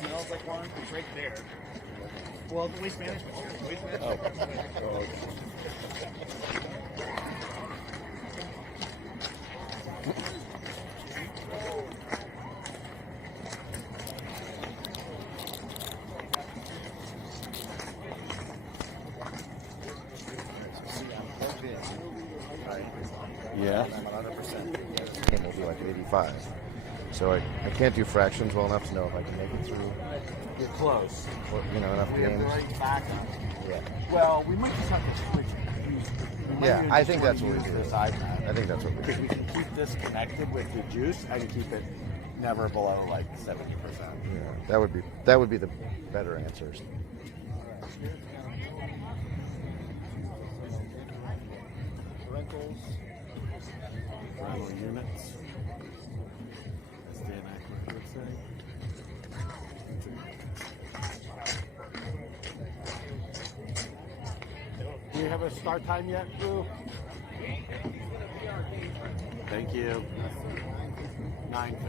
smells like one, it's right there. Well, the waste management. Waste management. Oh. Yeah. I'm 100%. And we'll be like 85. So I can't do fractions well enough to know if I can make it through. You're close. Or, enough We have games. the right backup. Yeah. Well, we might just have to switch. Yeah, I think that's what we do. This iPad. I think that's what we Because do. we can keep this connected with the juice and keep it never below like 70%. Yeah, that would be the better answers. Rentals. Rental units. As Dan Aykroyd would say. Do you have a start time yet, Drew? Thank you. 9:50.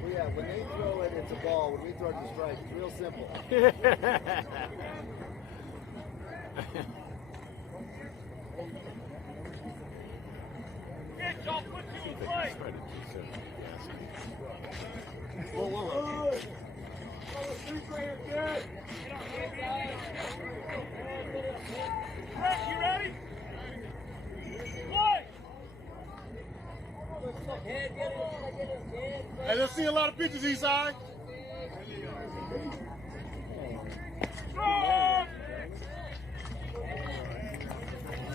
Well, yeah, when they throw it, it's a ball. When we throw it, it's a strike. It's real simple. You ready? One. Hey, let's see a lot of pictures, Eastside.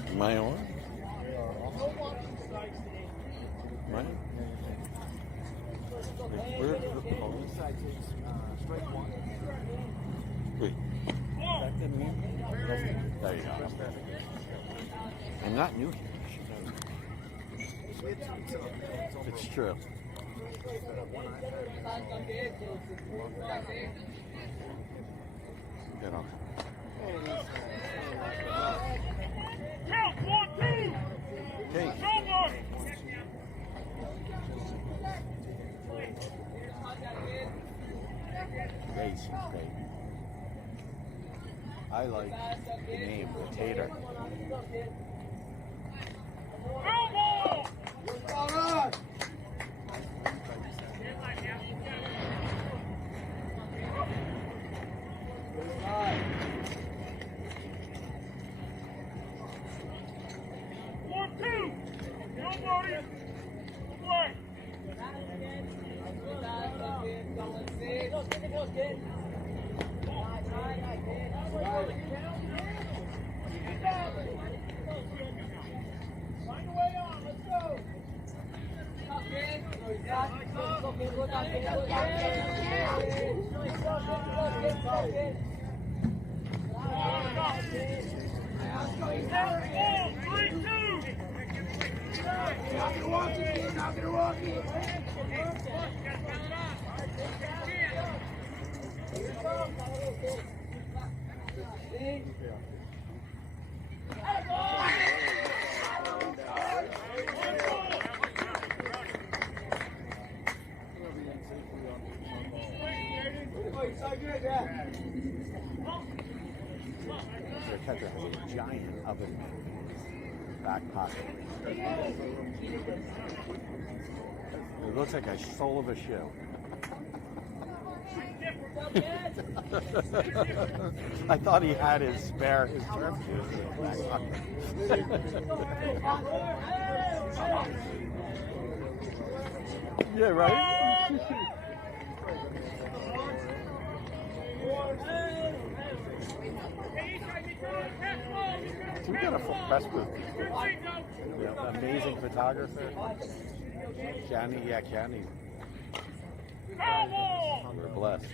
Am I on? Right? Where the police? Wait. That didn't mean? There you go. I'm not new here. It's true. Get on. Count 1, 2. Take. Nobody. Base, baby. I like the name, the Tater. Elbow. One, two. Nobody. Play. Find a way on. Let's go. Their catcher has a giant oven in his back pocket. It looks like a sole of a shoe. I thought he had his turf shoes in his back pocket. Yeah, right? We got a full press booth. Yeah, amazing photographer. Kenny. We're blessed.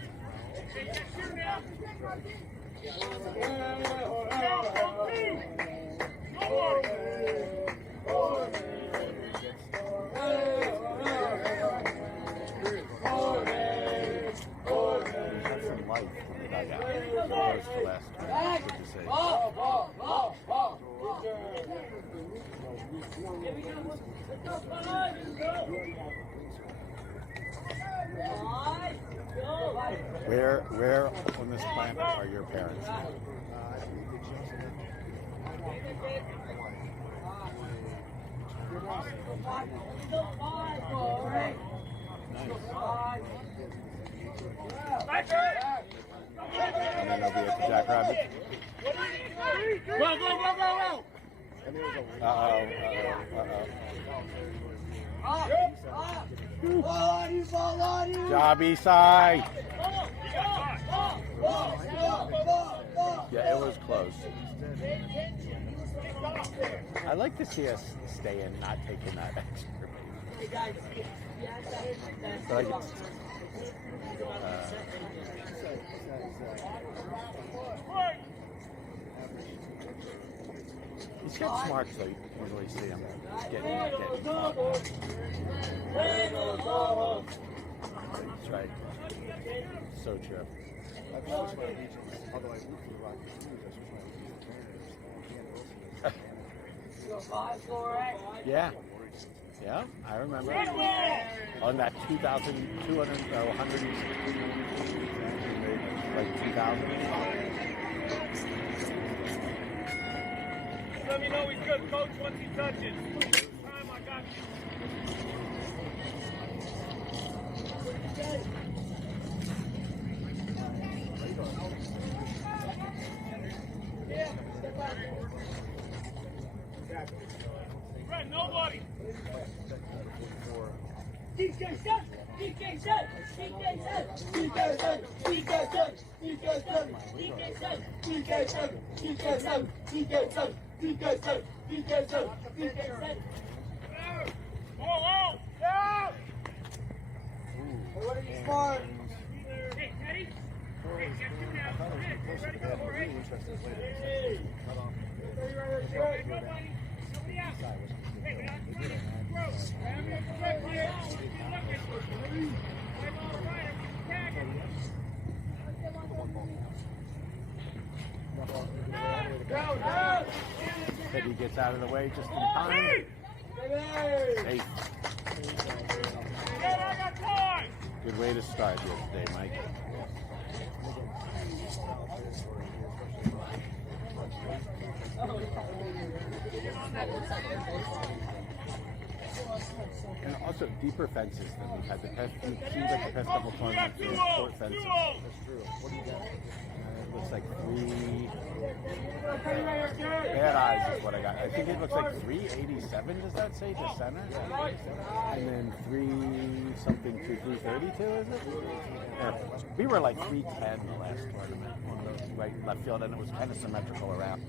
Had some life in the dugout. Opposed to last time. Good to say. Where on this planet are your parents? And then they'll be at the Jackrabbit. Go, go, go, go, Job Eastside. go! Yeah, it was close. I like to see us stay in, not taking that extra. But I guess, he's got smart, so you can really see him getting caught. That's right. So true. Yeah. Yeah, I remember. On that 2,200 or 100, like 2,000. Let me know he's good, coach, once he touches. Time I got you. Red, nobody. DK set! DK set! DK set! DK set! DK set! DK set! DK set! DK set! DK set! DK set! DK set! DK set! DK set! Ball out! Yeah! What are you smart? Hey, Teddy. Hey, get you now. Hey, ready to go, Jorge? Hey, go, buddy. Nobody else. Hey, we're not trying to grow. Have your correct here. Keep looking. Play ball right. Tag him. Teddy gets out of the way just in time. Safe. Get on that time. Good way to start here today, Mike. And also deeper fences than we've had the past. It seems like the past couple tournaments we had short fences. It looks like 3. Bad eyes is what I got. I think it looks like 387. Does that say to center? And then 332, is it? Yeah. We were like 310 the last tournament on the right left field, and it was kind of symmetrical around.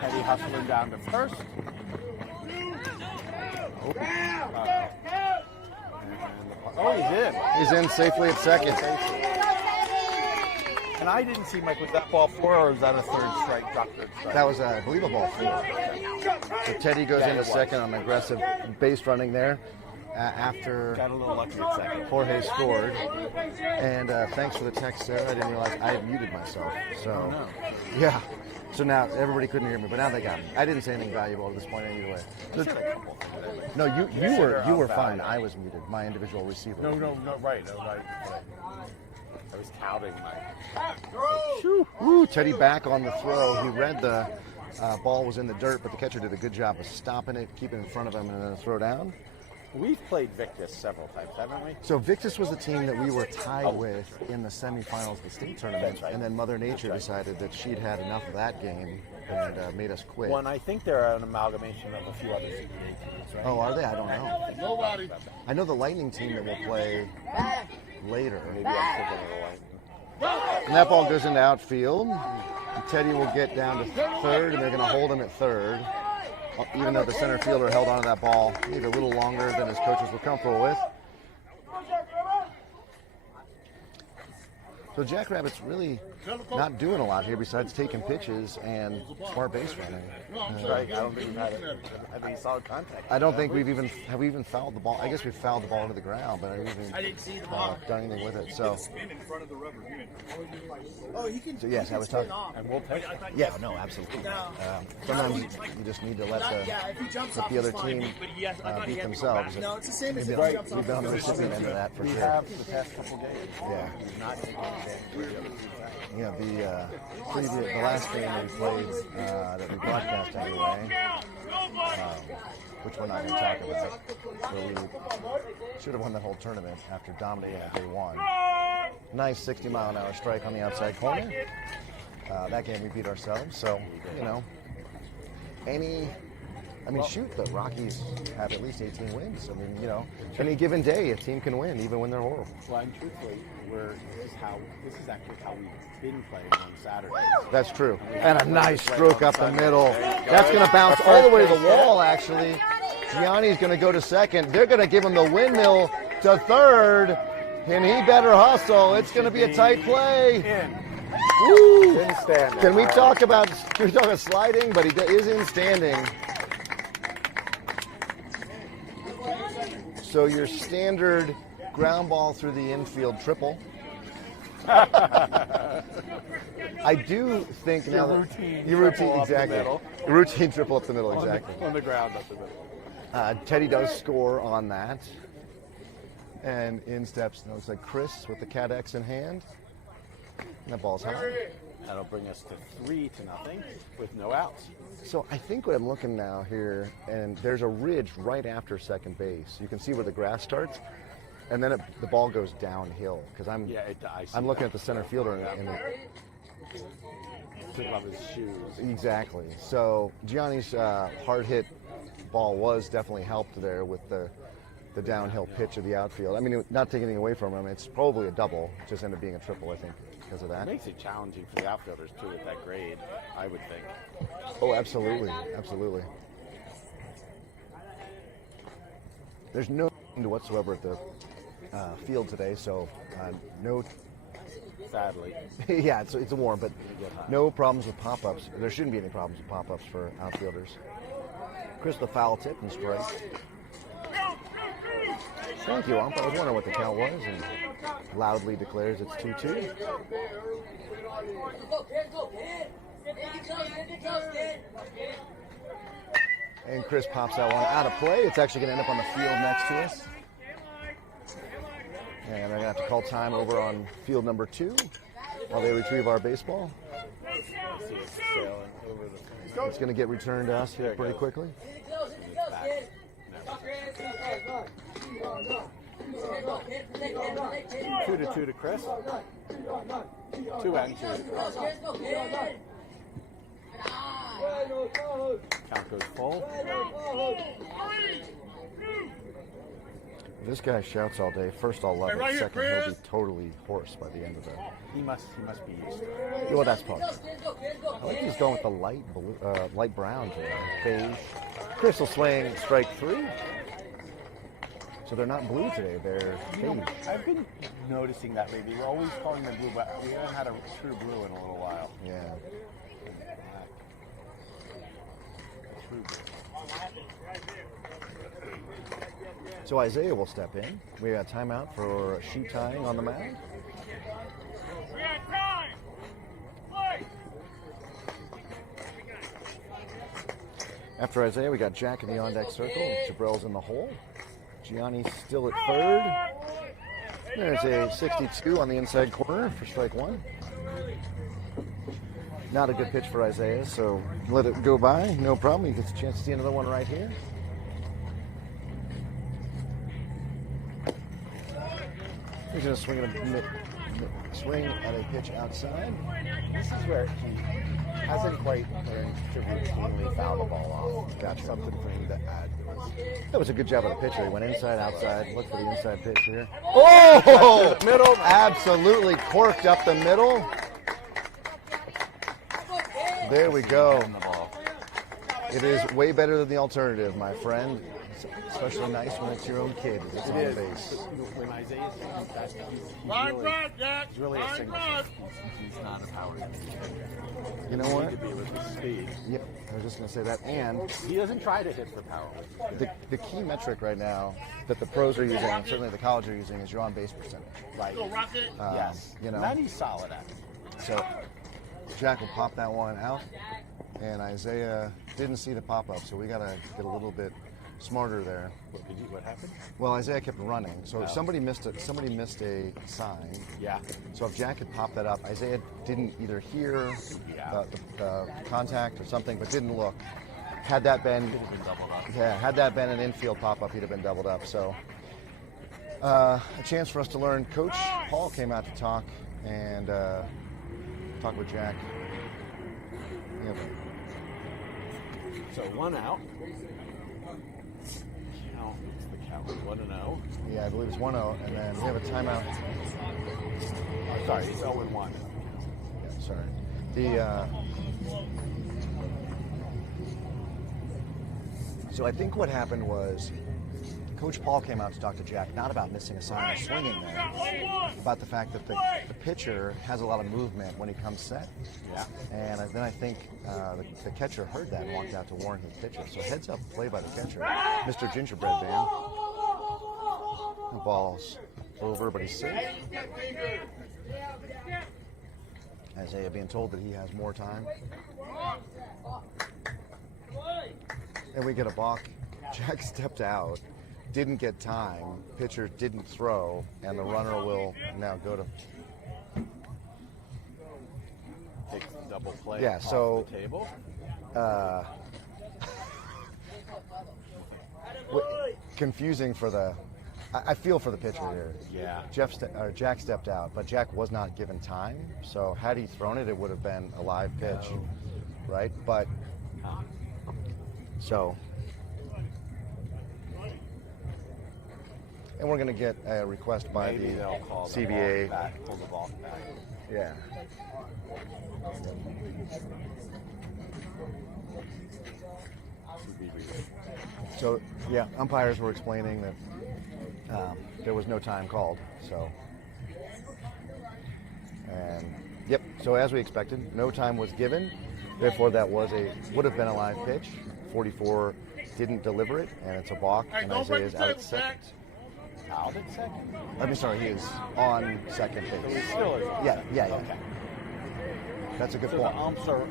Teddy hustling down to first. Oh, he's in. He's in safely at second. And I didn't see Mike. Was that ball 4 or was that a third strike? Drop third strike. That was, I believe, a ball 4. So Teddy goes into second on an aggressive base running there after Got a little lucky at second. Jorge scored. And thanks for the text, Sarah. I didn't realize I had muted myself. So, yeah. So now everybody couldn't hear me, but now they got me. I didn't say anything valuable at this point either way. No, you were fine. I was muted. My individual receiver. No, right. I was counting my. Ooh, Teddy back on the throw. He read the ball was in the dirt, but the catcher did a good job of stopping it, keeping it in front of him, and then a throw down. We've played Victus several times, haven't we? So Victus was the team that we were tied with in the semifinals of the state tournament, That's right. and then Mother Nature That's right. decided that she'd had enough of that game and made us quit. Well, and I think they're an amalgamation of a few other CBA teams, right? Oh, are they? I don't know. Nobody. I know the Lightning team that will play later. Maybe I'm thinking of the Lightning. And that ball goes into outfield. And Teddy will get down to third, and they're going to hold him at third. Even though the center fielder held on to that ball maybe a little longer than his coaches were comfortable with. So Jackrabbit's really not doing a lot here besides taking pitches and smart base running. Strike. I don't think we've had any solid contact. I don't think have we even fouled the ball. I guess we fouled the ball into the ground, but I didn't done anything with it. So. Oh, he can. So yes, I was talking. And we'll take. Yeah, no, absolutely. Sometimes you just need to let the other team beat themselves. No, it's the same as We've been on the recipient end of that for We sure. have the past couple games. Yeah. We've not taken advantage. Yeah, the last game we played that we broadcast anyway, which we're not going to talk about, where we should have won the whole tournament after dominating day one. Nice 60-mile-an-hour strike on the outside corner. That game we beat ourselves, so, shoot, the Rockies have at least 18 wins. I mean, any given day, a team can win, even when they're horrible. Well, and truthfully, this is actually how we've been playing on Saturdays. That's true. And a nice stroke up the middle. That's going to bounce all the way to the wall, actually. Gianni's going to go to second. They're going to give him the windmill to third. And he better hustle. It's going to be a tight play. Woo! In standing. Can we talk about sliding? But he is in standing. So your standard ground ball through the infield triple. I do think now that your routine exactly routine triple up the middle exactly on the ground up the middle. Teddy does score on that, and in steps looks like Chris with the Cat X in hand. And that ball's high. That'll bring us to 3-0 with no outs. So I think what I'm looking now here, and there's a ridge right after second base. You can see where the grass starts. And then the ball goes downhill because I'm looking at the center fielder and took off his shoes. Exactly. So Gianni's hard hit ball was definitely helped there with the downhill pitch of the outfield. I mean, not taking anything away from him, it's probably a double. It just ended up being a triple, I think, because of that. It makes it challenging for the outfielders too at that grade, I would think. Oh, absolutely, absolutely. There's no wind whatsoever at the field today, so no. Sadly. Yeah, it's warm, but no problems with pop-ups. There shouldn't be any problems with pop-ups for outfielders. Chris, the foul tip and strike. Thank you, Ump. I was wondering what the count was, and loudly declares it's 2-2. And Chris pops that one out of play. It's actually going to end up on the field next to us. And they're going to have to call time over on field number 2 while they retrieve our baseball. It's going to get returned to us here pretty quickly. 2-2 to Chris. 2-2. Count goes full. This guy shouts all day. First, I'll love it. Right here, Second, he'll be Chris. totally hoarse by the end of it. He must be used to it. Well, that's part of it. I think he's going with the light blue, light brown today. Beige. Crystal swing, strike 3. So they're not blue today. They're beige. I've been noticing that lately. We're always calling them blue, but we haven't had a true blue in a little while. Yeah. True blue. So Isaiah will step in. We got timeout for shoe tying on the mound. We got time. Play. After Isaiah, we got Jack in the on-deck circle. Jabrell's in the hole. Gianni's still at third. There's a 62 on the inside corner for strike 1. Not a good pitch for Isaiah, so let it go by. No problem. He gets a chance to see another one right here. He's going to swing at a pitch outside. This is where he hasn't quite learned to routinely foul the ball off. Gotcha. Something for him to add to us. That was a good job of the pitcher. He went inside, outside. Look for the inside pitch here. Oh! Middle. Absolutely corked up the middle. There we go. It is way better than the alternative, my friend. especially nice when it's your own kid that's on base. When Isaiah's that, he's really a single. He's not a power hitter. You know what? To be with his speed. Yeah, I was just going to say that. And He doesn't try to hit for power. the key metric right now that the pros are using, and certainly the college are using, is your on base percentage. Right. Yes. You know. And he's solid at it. So Jack will pop that one out, and Isaiah didn't see the pop up, so we got to get a little bit smarter there. What happened? Well, Isaiah kept running, so somebody missed a sign. Yeah. So if Jack had popped that up, Isaiah didn't either hear the contact or something, but didn't look. Had that been an infield pop up, he'd have been doubled up. So a chance for us to learn. Coach Paul came out to talk and talk with Jack. Yep. So 1 out. It's the count. 1-0. Yeah, I believe it's 1-0, and then we have a timeout. Oh, sorry, it's 0-1. Yeah, sorry. So I think what happened was Coach Paul came out to talk to Jack, not about missing a sign or swinging there, about the fact that the pitcher has a lot of movement when he comes set. Yeah. And then I think the catcher heard that and walked out to warn his pitcher. So heads up play by the catcher, Mr. Gingerbread Man. The ball's over, but he's safe. Isaiah being told that he has more time. And we get a balk. Jack stepped out, didn't get time, pitcher didn't throw, and the runner will now go to... Take the double play so off the table. Confusing for the... I feel for the pitcher here. Yeah. Jack stepped out, but Jack was not given time. So had he thrown it, it would have been a live pitch, right? But so, and we're going to get a request by Maybe the they'll call the CBA. ball back, pull the ball back. Yeah. So yeah, umpires were explaining that there was no time called. So, and yep. So as we expected, no time was given. Therefore, that would have been a live pitch. 44 didn't deliver it, and it's a balk. And Isaiah is out at second. Out at second? He is on second base. So he still is. Yeah. Okay. That's a good So point. the umps are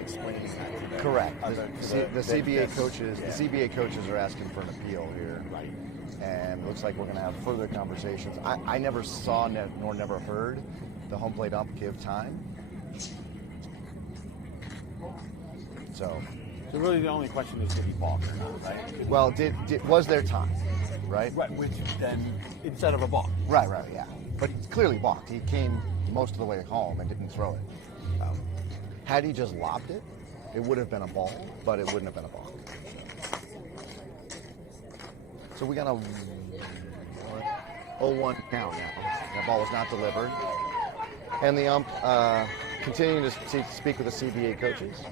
explaining that to them. Correct. The CBA Victus. coaches, Yeah. the CBA coaches are asking for an appeal here. Right. And it looks like we're going to have further conversations. I never saw nor never heard the home plate ump give time. So really the only question is, did he balk or not, right? well, was there time, right? Right, which then, instead of a balk. Right, yeah. But he clearly balked. He came most of the way home and didn't throw it. Had he just lobbed it, it would have been a ball, but it wouldn't have been a balk. So we got a 0-1 count now. That ball was not delivered. And the ump continuing to speak with the CBA coaches.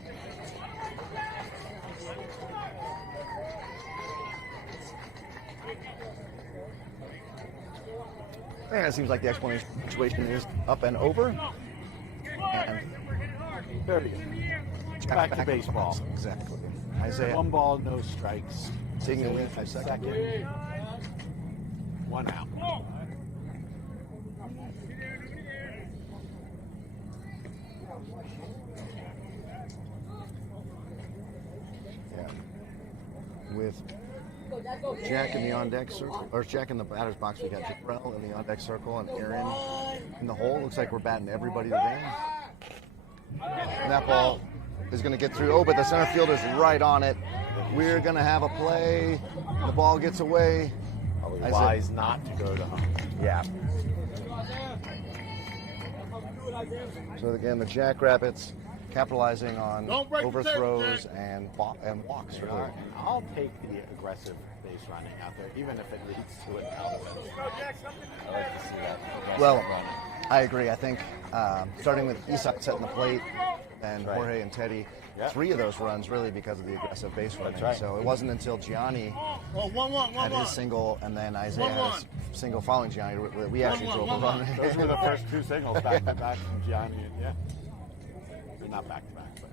And it seems like the explanation situation is up and over. And Very good. Back to baseball. Exactly. Isaiah 1 ball, no strikes. taking a lead for second. 1 out. Yeah. With Jack in the on-deck circle, or Jack in the batter's box, we got Jarrell in the on-deck circle and Aaron in the hole. Looks like we're batting everybody today. And that ball is going to get through. Oh, but the center fielder's right on it. We're going to have a play. The ball gets away. Probably wise not to go to home. Yeah. So again, the Jackrabbits capitalizing on overthrows and walks. Really. All right. I'll take the aggressive base running out there, even if it leads to an out. I like to see that. Well, Running. I agree. I think starting with Isak setting the plate and Jorge and Teddy, Yeah. 3 of those runs really because of the aggressive base running. right. So it wasn't until Gianni Oh, 1-1, had 1-1. his single and then Isaiah had his single following Gianni that we actually drove a run. Those were the first 2 singles back to back from Gianni. Yeah. They're not back to back, but.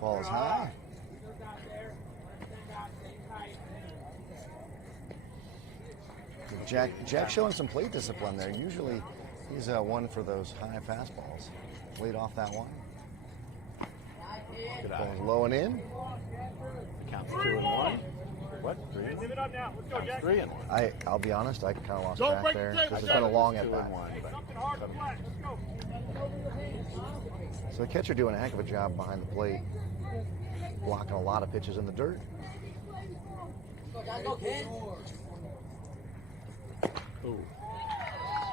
Ball is high. Jack showing some plate discipline there. Usually he's one for those high fastballs. Laid off that one. Good Ball's eye. low and in. Counts 2-1. What? 3? Give it up now. Let's go, Jack. 3-1. I'll be honest, I kind of lost Don't track break there. the tape. This has been a long at 2-1. bat. Something hard to flat. Let's go. So the catcher doing a heck of a job behind the plate, blocking a lot of pitches in the dirt. Ooh.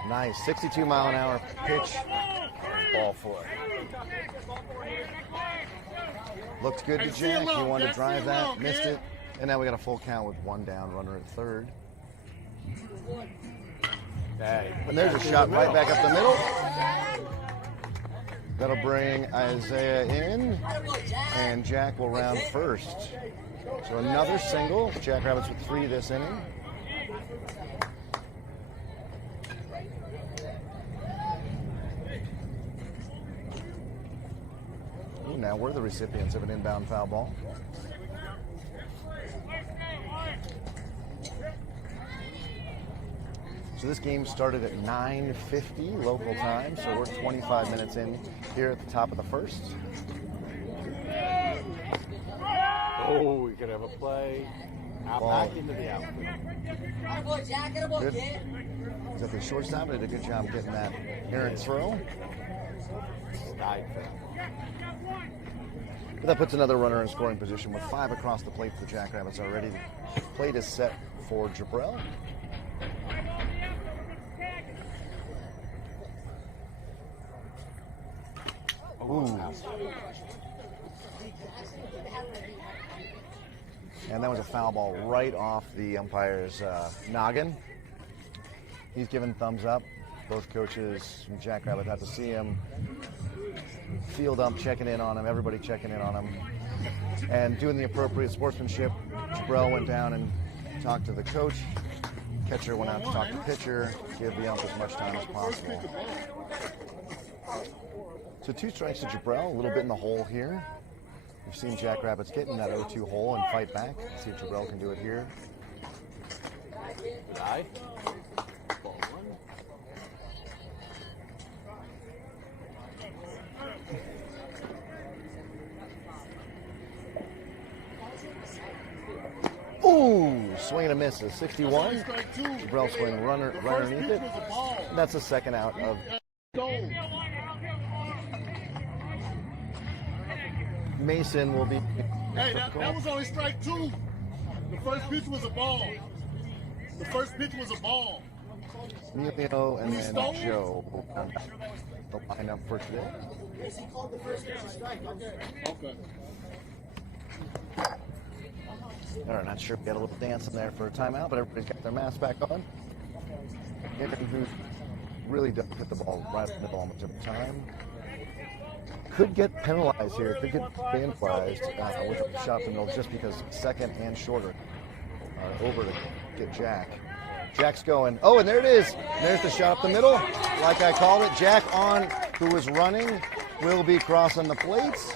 Nice, 62-mile-an-hour pitch. Ball 4. Looked good to Hey, see Jack. him He out, wanted to Jack. drive See him that, out, missed kid. it. And now we got a full count with 1 down, runner at third. Hey. And there's a shot right back up the middle. That'll bring Isaiah in, and Jack will round first. So another single. Jackrabbits with 3 this inning. Ooh, now we're the recipients of an inbound foul ball. So this game started at 9:50 local time, so we're 25 minutes in here at the top of the first. Oh, we could have a play. Out Ball. back into the outfield. Good. He's at the shortstop, did a good job getting that errant throw. Died for him. But that puts another runner in scoring position with 5 across the plate for the Jackrabbits already. The plate is set for Jabrell. Ooh. And that was a foul ball right off the umpire's noggin. He's given thumbs up. Both coaches from Jackrabbit got to see him. Field ump checking in on him, everybody checking in on him. And doing the appropriate sportsmanship, Jabrell went down and talked to the coach. Catcher went out to talk to the pitcher, give the ump as much time as possible. So 2 strikes to Jabrell, a little bit in the hole here. We've seen Jackrabbits get in that 0-2 hole and fight back. Let's see if Jabrell can do it here. Good eye. Ball 1. Ooh, swing and a miss is 61. Jabrell swing runner right underneath it. And that's the second out of Mason will be. Hey, that was only strike 2. The first pitch was a ball. The first pitch was a ball. Emilio and then Joe on the lineup for today. He called the first pitch a strike. Okay. All right, not sure if we had a little dance in there for a timeout, but everybody's got their masks back on. Aaron, who really does hit the ball right in the middle almost every time. Could get penalized here, could get penalized with a shot up the middle just because second and shorter are over to get Jack. Jack's going. Oh, and there it is. There's the shot up the middle. Like I called it, Jack on, who was running, will be crossing the plates.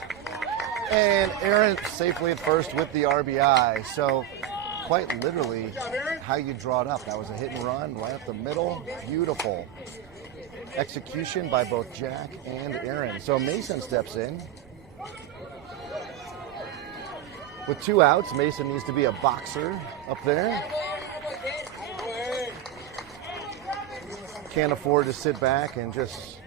And Aaron safely at first with the RBI. So quite literally how you draw it up. That was a hit and run right up the middle. Beautiful execution by both Jack and Aaron. So Mason steps in. With 2 outs, Mason needs to be a boxer up there. Can't afford to sit back and just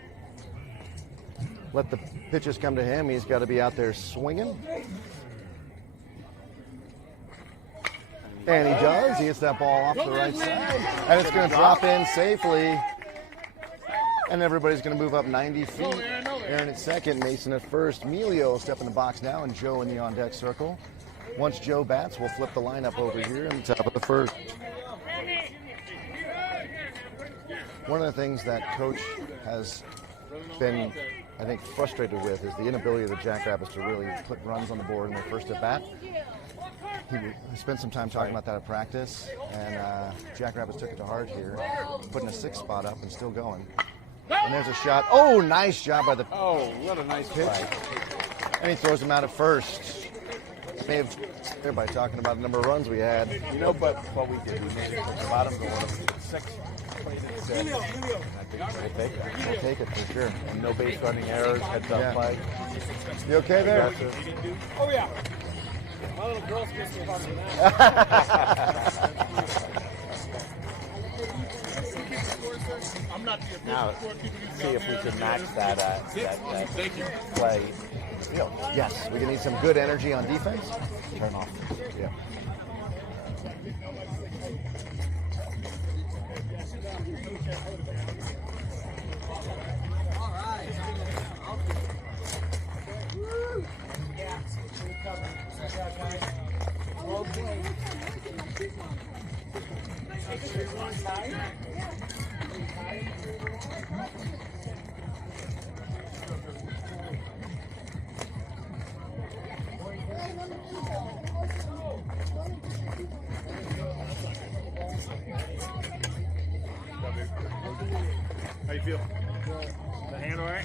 let the pitches come to him. He's got to be out there swinging. And he does. He hits that ball off the right side. And it's going to drop in safely. And everybody's going to move up 90 feet. Aaron at second, Mason at first. Emilio will step in the box now, and Joe in the on-deck circle. Once Joe bats, we'll flip the lineup over here in the top of the first. One of the things that Coach has been I think, frustrated with is the inability of the Jackrabbits to really put runs on the board in their first at bat. He spent some time talking about that at practice, and Jackrabbits took it to heart here, putting a 6 spot up and still going. And there's a shot. Oh, nice job by the Oh, what a nice pitch. And he throws him out at first. Saved everybody talking about the number of runs we had. You know, but what we did, we made it from the bottom going 6, played it 6. And I think we'll take that. We'll take it for sure. And no base running errors, heads up Yeah. play. You okay there? Aggressive. Oh, yeah. My little girl's kissing me harder than that. I'm not the official Now, scorekeeper. see if we can match that Thank you. play. Yes, we can need some good energy on defense. Turn off. Yeah. How you feel? The hand all right?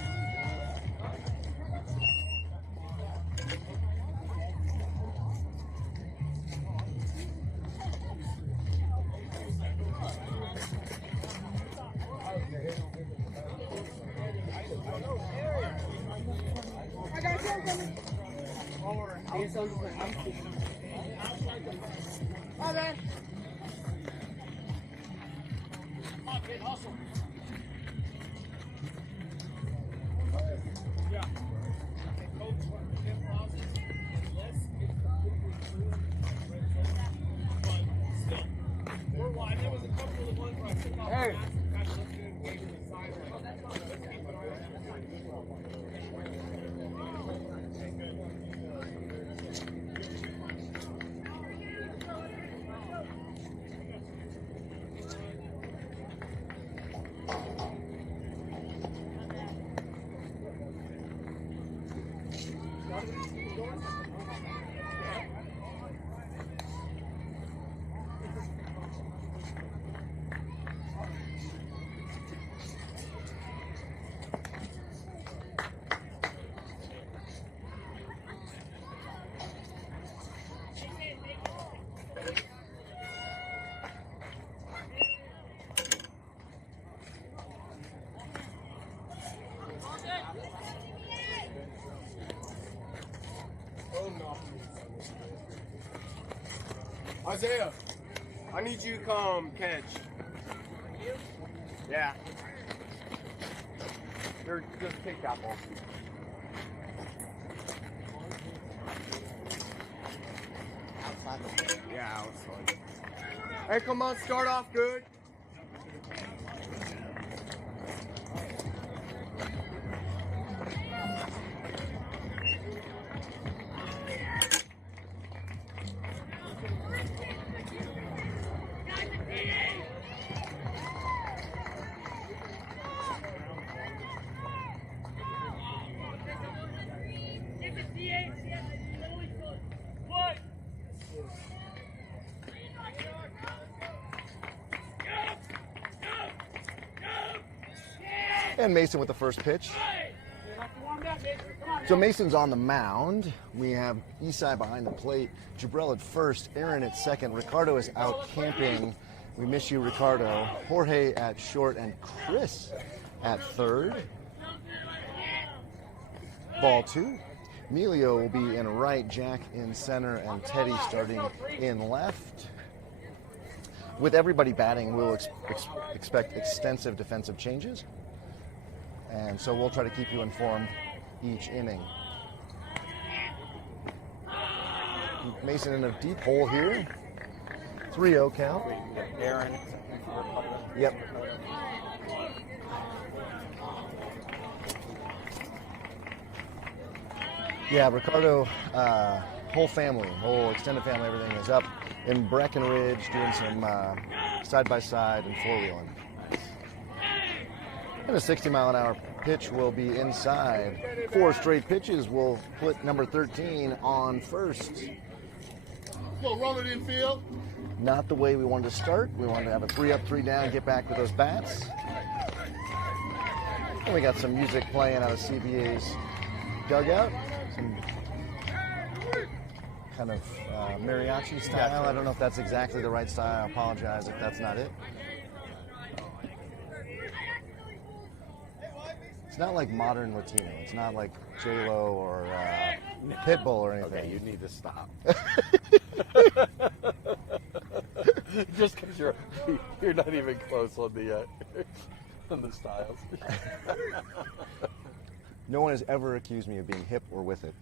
Isaiah, I need you to come catch. Yeah. Or just take that ball. Yeah, outside. Hey, come on, start off good. And Mason with the first pitch. So Mason's on the mound. We have Isai behind the plate, Jabril at first, Aaron at second. Ricardo is out camping. We miss you, Ricardo. Jorge at short and Chris at third. Ball 2. Emilio will be in right, Jack in center, and Teddy starting in left. With everybody batting, we'll expect extensive defensive changes. And so we'll try to keep you informed each inning. Mason in a deep hole here. 3-0 count. Aaron. Yep. Yeah, Ricardo, whole family, whole extended family, everything is up in Breckenridge doing some side-by-side and four-wheeling. And a 60-mile-an-hour pitch will be inside. 4 straight pitches will put number 13 on first. Well, roll it in field. Not the way we wanted to start. We wanted to have a 3 up, 3 down, get back with those bats. And we got some music playing out of CBA's dugout. Some kind of mariachi style. I don't know if that's exactly the right style. I apologize if that's not it. It's not like modern Latino. It's not like J-Lo or Pitbull or anything. Okay, you need to stop. Just because you're not even close on the styles. No one has ever accused me of being hip or with it.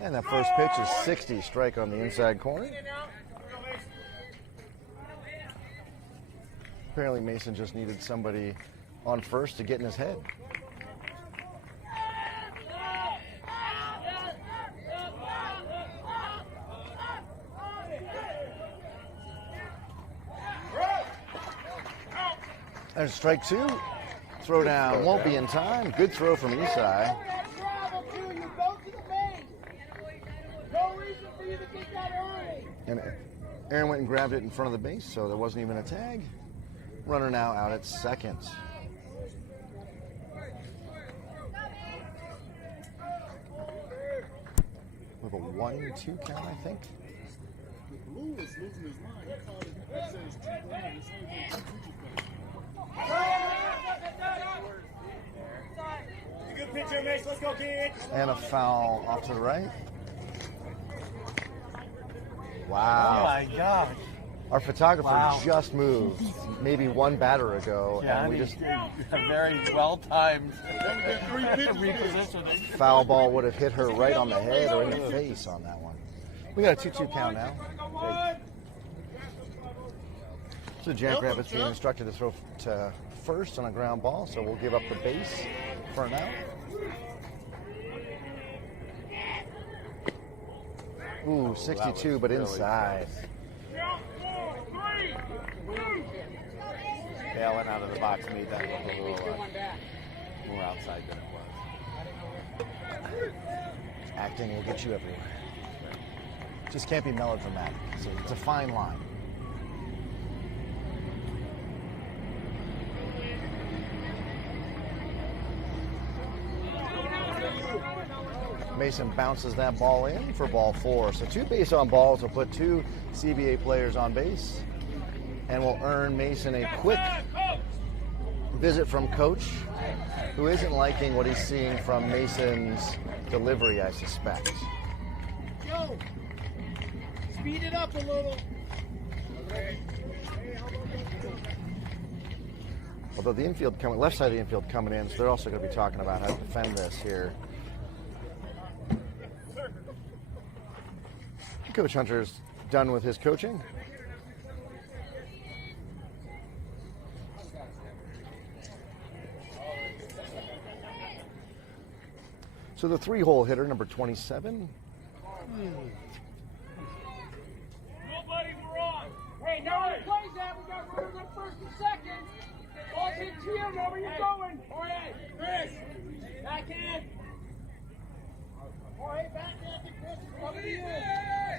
And that first pitch is 60, strike on the inside corner. Apparently Mason just needed somebody on first to get in his head. There's strike 2. Throw down won't be in time. Good throw from Isai. And Aaron went and grabbed it in front of the base, so there wasn't even a tag. Runner now out at second. With a 1-2 count, I think. Blue is losing his mind. He called it. He says 2 blind. It's only been 2 Good pitcher, Mace. Let's go, kids. And a foul off to the right. Oh Wow. my gosh. Our photographer Wow. just moved maybe one batter ago, Yeah, and we just a very well-timed pitches. repositioning. foul ball would have hit her right on the head or in the face on that one. We got a 2-2 count now. So Jackrabbits being instructed to throw to first on a ground ball, so we'll give up the base for now. Ooh, 62, but inside. Bailing out of the box made that look a little more outside than it was. Acting will get you everywhere. Just can't be melodramatic. It's a fine line. Mason bounces that ball in for ball 4. So 2 base on balls will put 2 CBA players on base and will earn Mason a quick visit from coach, who isn't liking what he's seeing from Mason's delivery, I suspect. Yo, speed it up a little. Although the infield coming, left side of the infield coming in, so they're also going to be talking about how to defend this here. Coach Hunter's done with his coaching. So the 3-hole hitter, number 27. Nobody, we're on. Hey, no one plays that. We got runners on first and second. Ball's in field. Now where you going? All right, Chris. Back in. All right, back in. Chris, coming to you.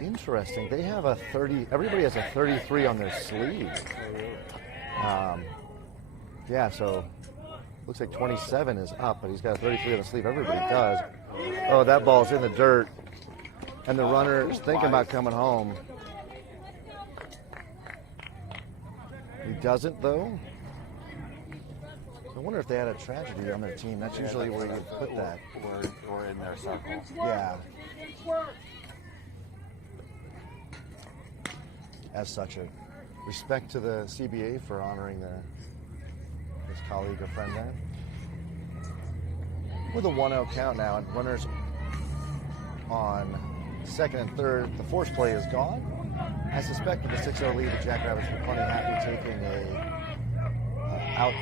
Interesting. They have a 30. Everybody has a 33 on their sleeve. Yeah, so looks like 27 is up, but he's got a 33 on the sleeve. Everybody does. Oh, that ball's in the dirt, and the runner is thinking about coming home. He doesn't, though. I wonder if they had a tragedy on their team. That's usually where you put that. Or in their circle. Yeah. As such, a respect to the CBA for honoring his colleague or friend there. With a 1-0 count now, and runners on second and third. The force play is gone. I suspect with the 6-0 lead, the Jackrabbits were plenty happy taking a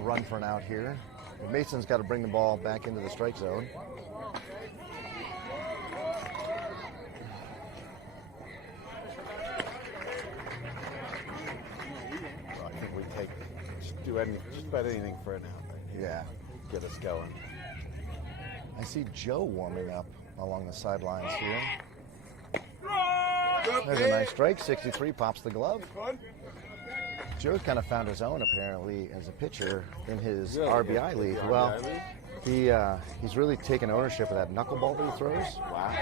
run for an out here. But Mason's got to bring the ball back into the strike zone. do anything, just about anything for an out. Right? Yeah. Get us going. I see Joe warming up along the sidelines here. There's a nice strike. 63 pops the glove. Joe's kind of found his own apparently as a pitcher in his RBI league. Well, he's really taken ownership of that knuckleball that he throws. Wow.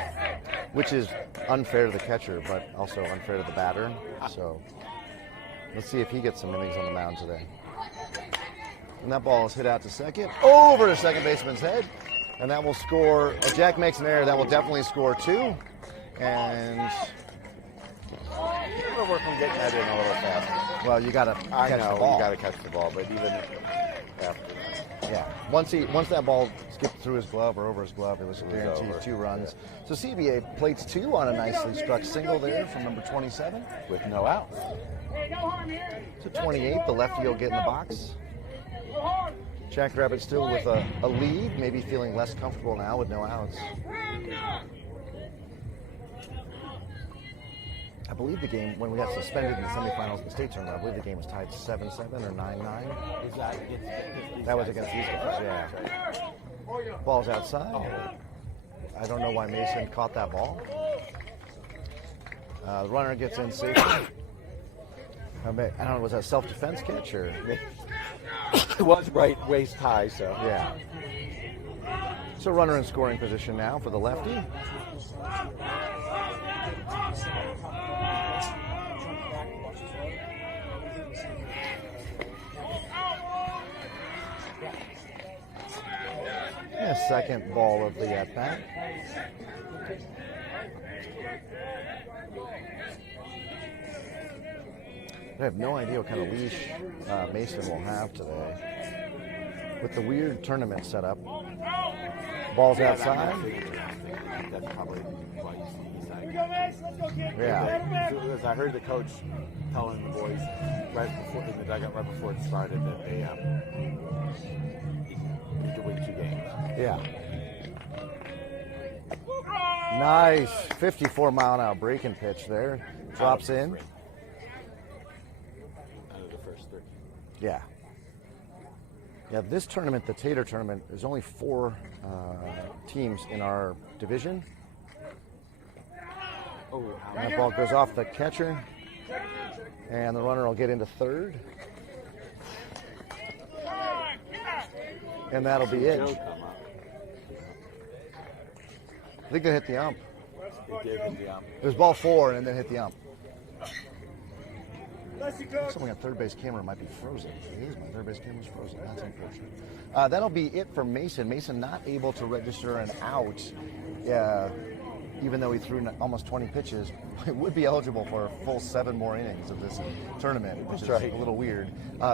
Which is unfair to the catcher, but also unfair to the batter. So let's see if he gets some innings on the mound today. And that ball is hit out to second, over to second baseman's head, and that will score. If Jack makes an error, that will definitely score 2. And I'm gonna work on getting that in a little faster. well, you got to I catch know the ball. you got to catch the ball, but even after. Yeah. Once that ball skipped through his glove or over his glove, it was guaranteed over. 2 runs. So CBA plates 2 on a nicely struck single there from number 27 With no outs. to 28. The lefty will get in the box. Jackrabbit still with a lead, maybe feeling less comfortable now with no outs. I believe the game, when we got suspended in the semifinals of the state tournament, I believe the game was tied 7-7 or 9-9. Is that against That was against these guys, yeah. Ball's outside. I don't know why Mason caught that ball. The runner gets in safely. I don't know, was that a self-defense catch or? It was right waist high, so. Yeah. So runner in scoring position now for the lefty. And a second ball of the at-bat. I have no idea what kind of leash Mason will have today. With the weird tournament setup, ball's outside. That's probably why you see he's like. Yeah. Because I heard the coach telling the boys right before in the dugout right before it started that they need to win 2 games. Yeah. Nice 54-mile-an-hour breaking pitch there. Drops in. Out of the first 3. Yeah. Yeah, this tournament, the Tater tournament, there's only 4 teams in our division. Oh, And that ball goes off the catcher, and the runner will get into third. And that'll be it. Joe come up. I think they hit the ump. It did hit the ump. It was ball 4 and then hit the ump. Something on third base camera might be frozen. It is. My third base camera's frozen. That's unfortunate. That'll be it for Mason. Mason not able to register an out. Even though he threw almost 20 pitches, it would be eligible for a full 7 more innings of this tournament, which is a little weird.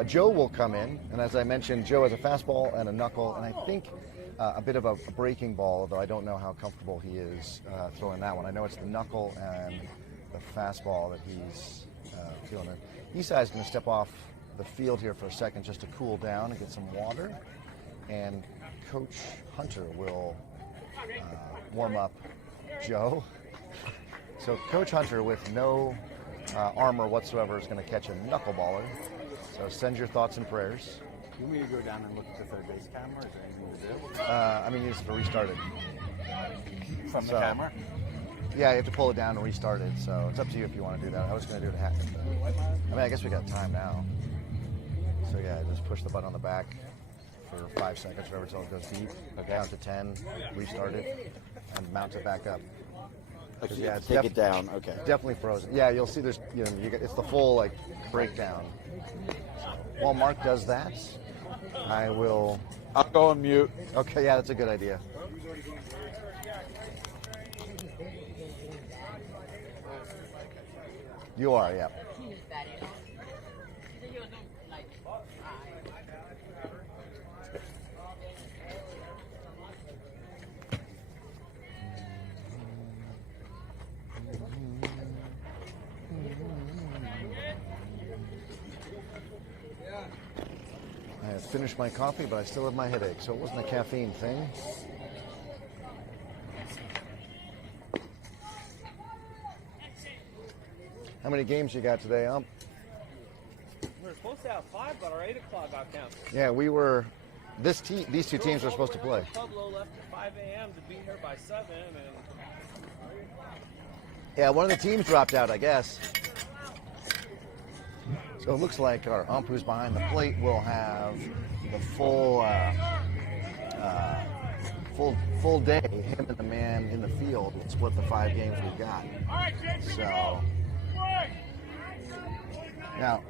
Joe will come in, and as I mentioned, Joe has a fastball and a knuckle, and I think a bit of a breaking ball, although I don't know how comfortable he is throwing that one. I know it's the knuckle and the fastball that he's feeling it. Esai's going to step off the field here for a second just to cool down and get some water, and Coach Hunter will warm up Joe. So Coach Hunter, with no armor whatsoever, is going to catch a knuckleballer. So send your thoughts and prayers. You want me to go down and look at the third base camera? Is there anything to do? I mean, you just have to restart it. From the So- camera? Yeah, you have to pull it down and restart it. So it's up to you if you want to do that. I was going to do it at I mean, I guess we got time now. So yeah, just push the button on the back for 5 seconds, whatever, until it goes deep. Down to 10, restart it, and mount it back up. Okay, Yeah, you it's take it down. Okay. Definitely frozen. Yeah, you'll see there's, it's the full like breakdown. While Mark does that, I will. I'll go on mute. Okay, yeah, that's a good idea. You are, yeah. I have finished my coffee, but I still have my headache, so it wasn't a caffeine thing. How many games you got today, Ump? Where's supposed to have 5, but our 8 o'clock got canceled. Yeah, we were. These two teams were supposed to play. Pueblo left at 5 a.m. to be here by 7, and Yeah, one of the teams dropped out, I guess. So it looks like our ump who's behind the plate will have the full day. Him and the man in the field will split the 5 games we've got. So now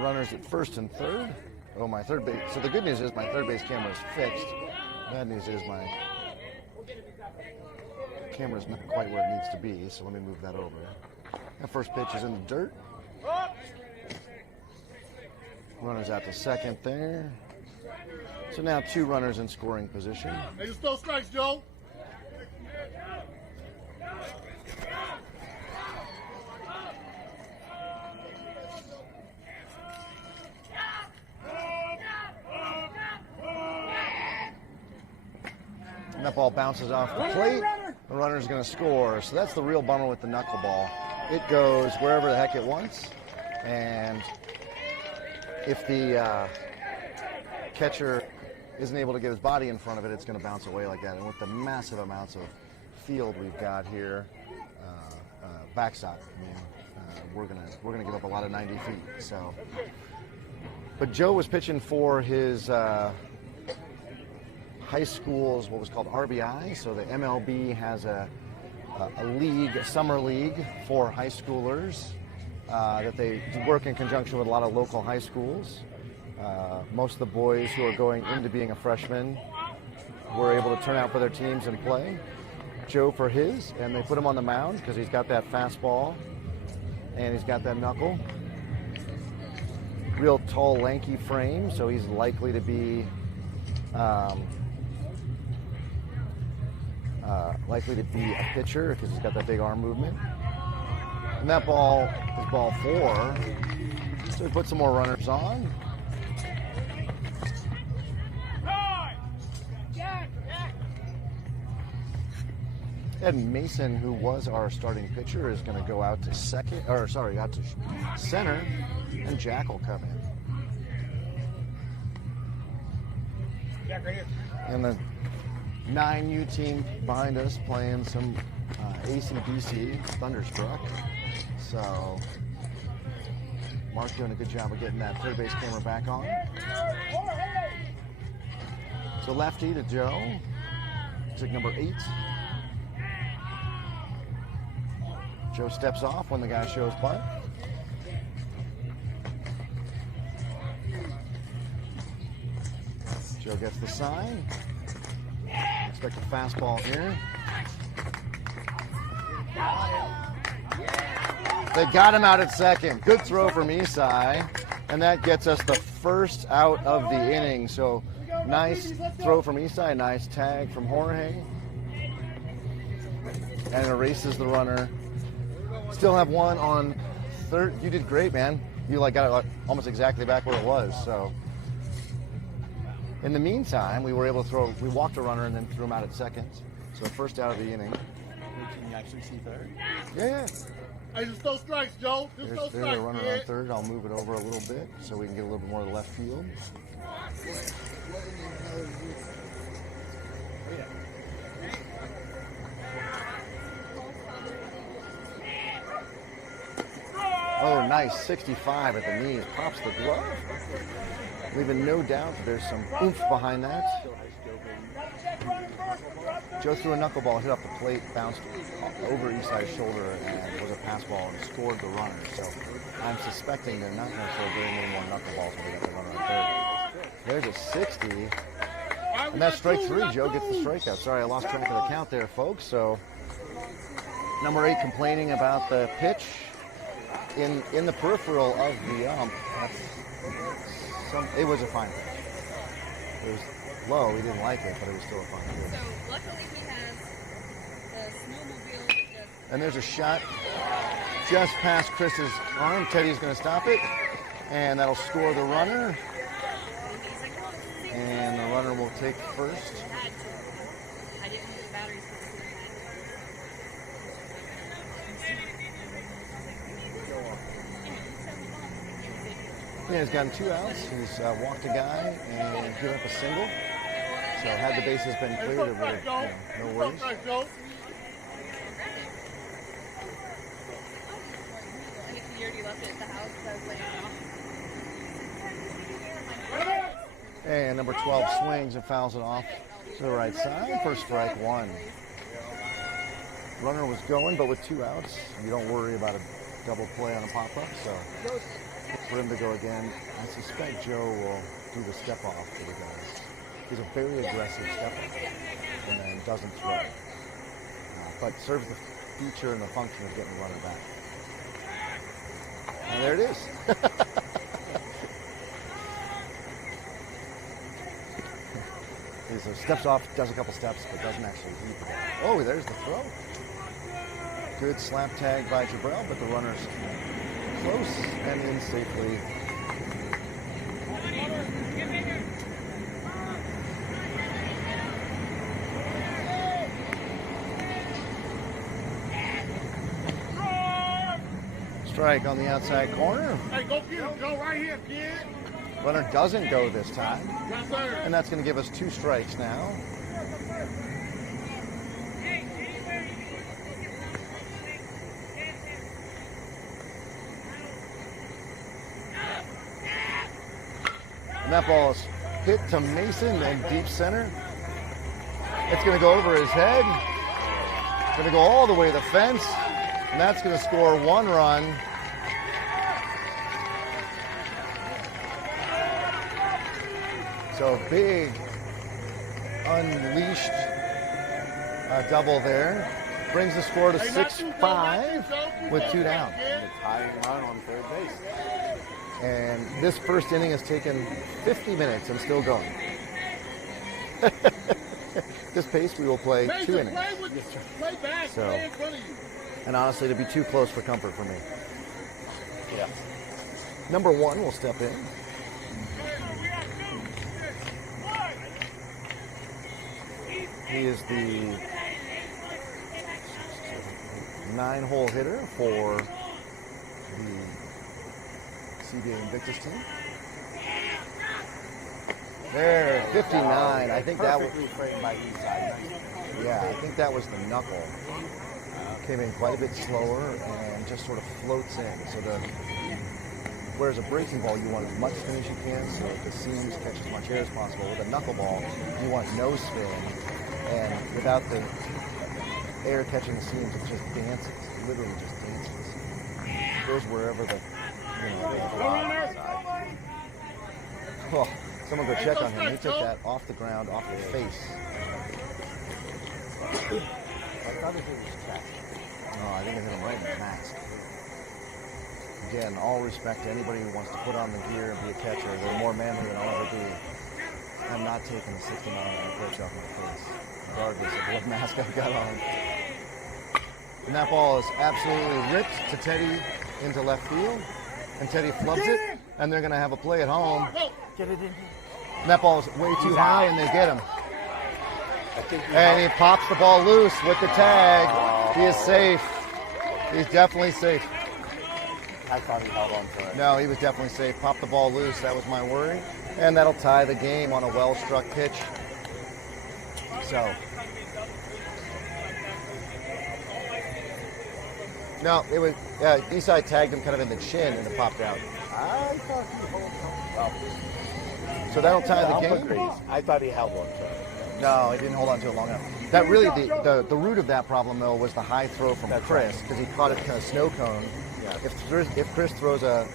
runners at first and third. Oh, my third base. So the good news is my third base camera is fixed. Bad news is my camera's not quite where it needs to be. So let me move that over. That first pitch is in the dirt. Runners out to second there. So now 2 runners in scoring position. Hey, just throw strikes, Joe. And that ball bounces off the plate. The runner's going to score. So that's the real bummer with the knuckleball. It goes wherever the heck it wants. And if the catcher isn't able to get his body in front of it, it's going to bounce away like that. And with the massive amounts of field we've got here, backstop, I mean, we're gonna give up a lot of 90 feet. So, but Joe was pitching for his high school's what was called RBI. So the MLB has a league, a summer league for high schoolers that they work in conjunction with a lot of local high schools. Most of the boys who are going into being a freshman were able to turn out for their teams and play. Joe for his, and they put him on the mound because he's got that fastball and he's got that knuckle. Real tall, lanky frame, so he's likely to be a pitcher because he's got that big arm movement. And that ball is ball 4, so we put some more runners on. Ed Mason, who was our starting pitcher, is going to go out to out to center, and Jack will come in. Jack, right here. And the 9U team behind us playing some AC/DC, Thunderstruck. So Mark doing a good job of getting that third base camera back on. So lefty to Joe. Pick number 8. Joe steps off when the guy shows butt. Joe gets the sign. Expect a fastball here. They got him out at second. Good throw from Isai. And that gets us the first out of the inning. So nice throw from Isai. Nice tag from Jorge. And erases the runner. Still have one on third. You did great, man. You got it almost exactly back where it was. So in the meantime, we were able to we walked a runner and then threw him out at second. So first out of the inning. Can you actually see third? Yeah. Hey, just throw strikes, Joe. Just throw There's strikes, a runner kid. on third. I'll move it over a little bit so we can get a little bit more of the left field. Oh, nice. 65 at the knees. Pops the glove. Leaving no doubt that there's some oomph behind that. Joe threw a knuckleball, hit off the plate, bounced over Isai's shoulder, and was a pass ball and scored the runner. So I'm suspecting they're not going to throw very many more knuckleballs when they get the runner on third. There's a 60. And that's strike 3. Joe gets the strikeout. Sorry, I lost track of the count there, folks. So number 8 complaining about the pitch in the peripheral of the ump. It was a fine pitch. It was low. We didn't like it, but it was still a fine pitch. So luckily he has the snowmobile. And there's a shot just past Chris's arm. Teddy's going to stop it, and that'll score the runner. And the runner will take first. I didn't know the batteries were Yeah, he's gotten 2 outs. He's walked a guy and given up a single. So had the bases been cleared, it would have, no worries. I think he already left it at the house because I was laying off. And number 12 swings and fouls it off to the right side for strike 1. Runner was going, but with 2 outs, you don't worry about a double play on a pop-up. So for him to go again, I suspect Joe will do the step-off that he does. He's a very aggressive step-off and then doesn't throw. But serves the feature and the function of getting the runner back. And there it is. So steps off, does a couple steps, but doesn't actually leave the ball. Oh, there's the throw. Good slap tag by Jabrell, but the runner's close and in safely. Strike on the outside corner. Hey, go get him. Go right here, kid. Runner doesn't go this time. Yes, sir. And that's going to give us 2 strikes now. And that ball is hit to Mason and deep center. It's going to go over his head. It's going to go all the way to the fence. And that's going to score 1 run. So big unleashed double there. Brings the score to 6-5 with 2 down. The tying run on third base. And this first inning has taken 50 minutes and still going. This pace we will play 2 innings. Play back. So, Play in front of you. and honestly, it'd be too close for comfort for me. Yeah. Number 1 will step in. He is the 9-hole hitter for the CBA and Victus team. There, 59. I think that was, Perfectly framed by each side. yeah, I think that was the knuckle. Came in quite a bit slower and just sort of floats in. So whereas a breaking ball, you want as much spin as you can, so the seams catch as much air as possible. With a knuckleball, you want no spin. And without the air catching the seams, it just dances. It literally just dances. It goes wherever the, oh, someone go check on him. He took that off the ground, off the face. I thought it was chest. No, I think it hit him right in the mask. Again, all respect to anybody who wants to put on the gear and be a catcher. They're more manly than I'll ever be. I'm not taking a 60-mile-an-hour pitch off my face, regardless of what mask I've got on. And that ball is absolutely ripped to Teddy into left field. And Teddy flubs it, and they're going to have a play at home. Get it in. And that ball is way too high, and they get him. I think And he pops the ball loose with the tag. He is safe. He's definitely safe. I thought he held on to it. No, he was definitely safe. Popped the ball loose. That was my worry. And that'll tie the game on a well-struck pitch. So. No, it was, Eastside tagged him kind of in the chin and it popped out. I thought he held on. So that'll tie the game. Agrees. I thought he held on to it. No, he didn't hold on to it long enough. That really, the root of that problem, though, was the high throw from Chris, because he caught it kind of snow cone. Yeah. If Chris throws you're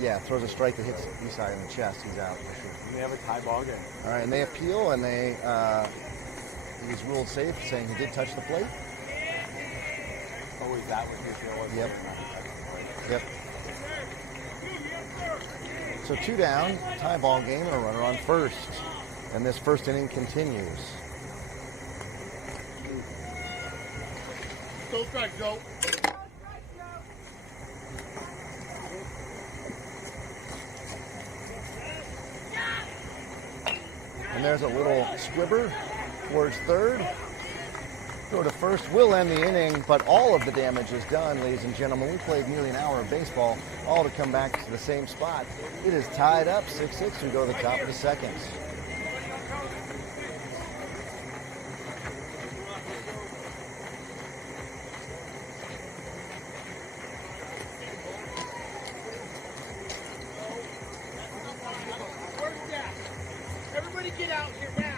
right. throws a strike that hits Eastside in the chest, he's out for sure. We have a tie ball game. All right, and they appeal, and he was ruled safe, saying he did touch the plate. Oh, is that what your deal was? Yep. Yep. So 2 down, tie ball game, and a runner on first. And this first inning continues. Go strike, Joe. And there's a little squibber towards third. Go to first, will end the inning, but all of the damage is done, ladies and gentlemen. We played nearly an hour of baseball, all to come back to the same spot. It is tied up 6-6. We go to the top of the second. Everybody get out here now.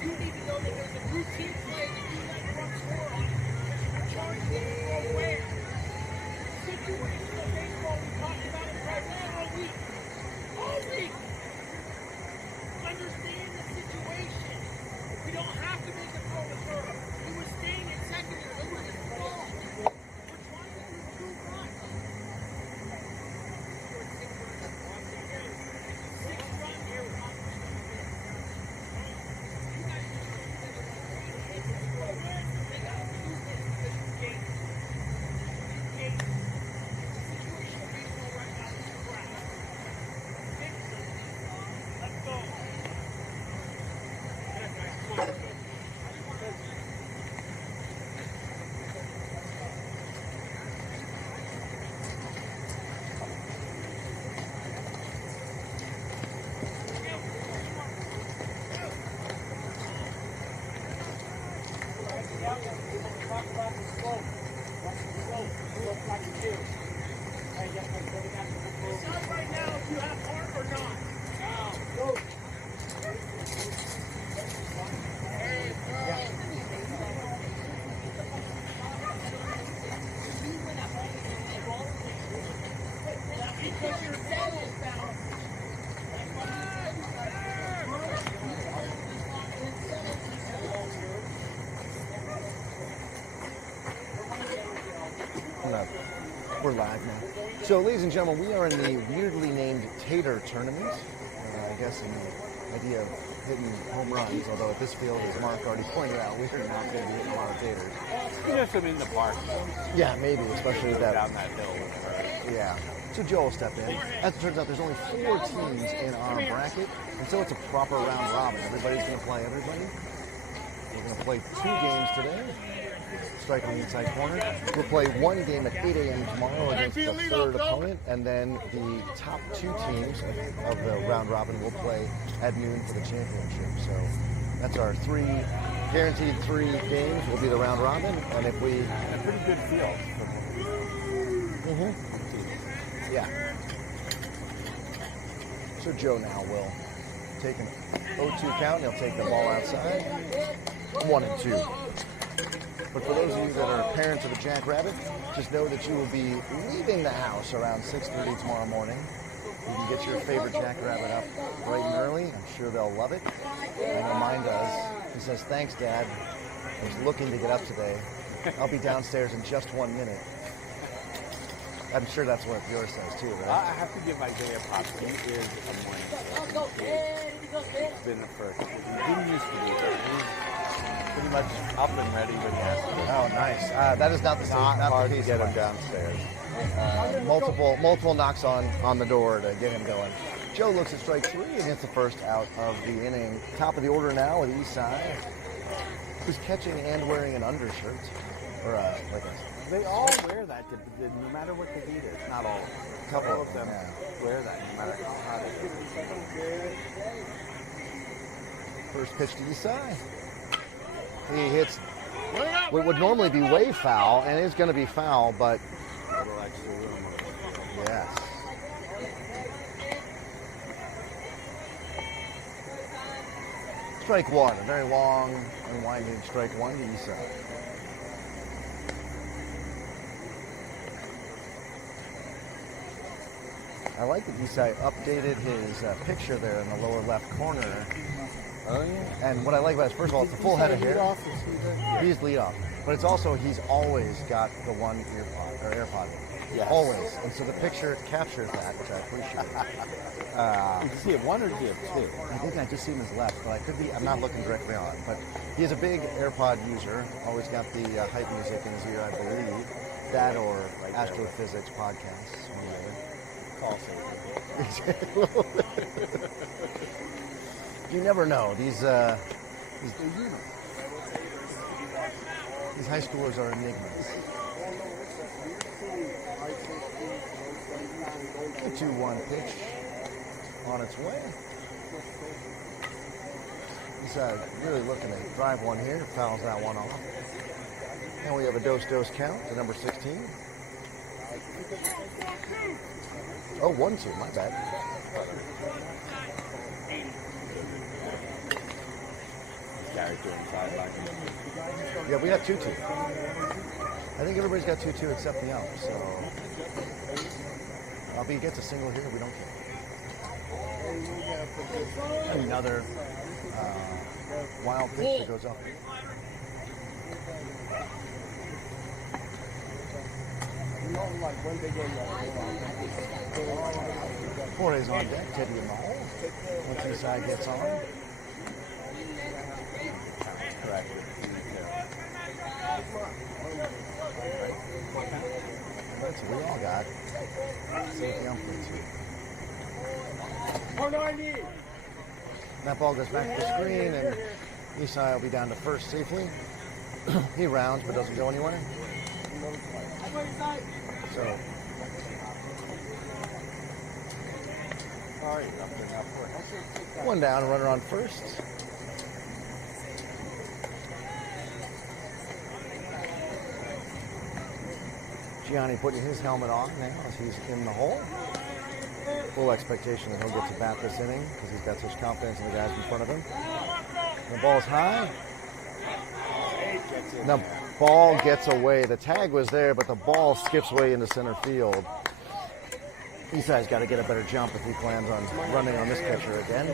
You need to know that there's a routine play that you let your run score on. Charge it or where. Situational baseball, we talked about it right now all week. All week. Understand the situation. We don't have to make a throw to third. He was staying in second here. Look at his ball. We're trying to do 2 runs. 6 runs here. Decide right now if you have heart or not. Go. Because your dad is bound. No, we're live now. So, ladies and gentlemen, we are in the weirdly named Tater Tournament. I guess in the idea of hitting home runs, although at this field, as Mark already pointed out, we're not going to be hitting a lot of taters. Yes, I'm in the park. Yeah, maybe, especially with that. Down that hill. Yeah. So Joe will step in. As it turns out, there's only 4 teams in our bracket, and so it's a proper round robin. Everybody's going to play everybody. We're going to play 2 games today. Strike on the inside corner. We'll play 1 game at 8 a.m. tomorrow against the third opponent, and then the top 2 teams of the round robin will play at noon for the championship. So that's our guaranteed 3 games will be the round robin, and if we... A pretty good field. Yeah. So Joe now will take an 0-2 count, and he'll take the ball outside. 1-2. But for those of you that are parents of a jackrabbit, just know that you will be leaving the house around 6:30 tomorrow morning. You can get your favorite jackrabbit up bright and early. I'm sure they'll love it. I know mine does. He says, "Thanks, Dad. I was looking to get up today. I'll be downstairs in just 1 minute." I'm sure that's what yours says too, right? I have to give Isaiah props. He is a morning kid. He's been the first. He didn't used to be, but he's pretty much up and ready when he has to. Oh, nice. That is not the Not hard the to case get of him mine. downstairs. Multiple knocks on the door to get him going. Joe looks at strike 3 against the first out of the inning. Top of the order now with Isai, who's catching and wearing an undershirt, or like a They all wear that, no matter what the heat is. Not all. A couple of them wear that, no matter how hot it is. first pitch to Isai. He hits what would normally be way foul, and is going to be foul, but Little extra room. yes. Strike 1, a very long and winding strike 1 to Isai. I like that Isai updated his picture there in the lower left corner. Oh, yeah. And what I like about it is, first of all, it's a full head of hair. He's leadoff. But it's also, he's always got the one AirPod. Yes. Always. And so the picture captures that, which I appreciate. Did you see it 1 or did you have 2? I think I just see him as left, but I could be, I'm not looking directly on. But he is a big AirPod user. Always got the hype music in his ear, I believe. That or astrophysics podcasts. One or the other. You never know. These high schoolers are enigmas. 2-1 pitch on its way. He's really looking to drive one here. Fouls that one off. And we have a dose count to number 16. Oh, 1-2. My bad. Yeah, we have 2-2. I think everybody's got 2-2 except the ump, so if he gets a single here, we don't care. Another wild pitch that goes up. Jorge's on deck, Teddy in the hole. Once inside gets on. Correct. That's what we all got. See what the ump gets here. That ball goes back to the screen, and Isai will be down to first safely. He rounds, but doesn't go anywhere. So, one down, runner on first. Gianni putting his helmet on now as he's in the hole. Full expectation that he'll get to bat this inning because he's got such confidence in the guys in front of him. The ball's high. The ball gets away. The tag was there, but the ball skips way into center field. Isai's got to get a better jump if he plans on running on this catcher again.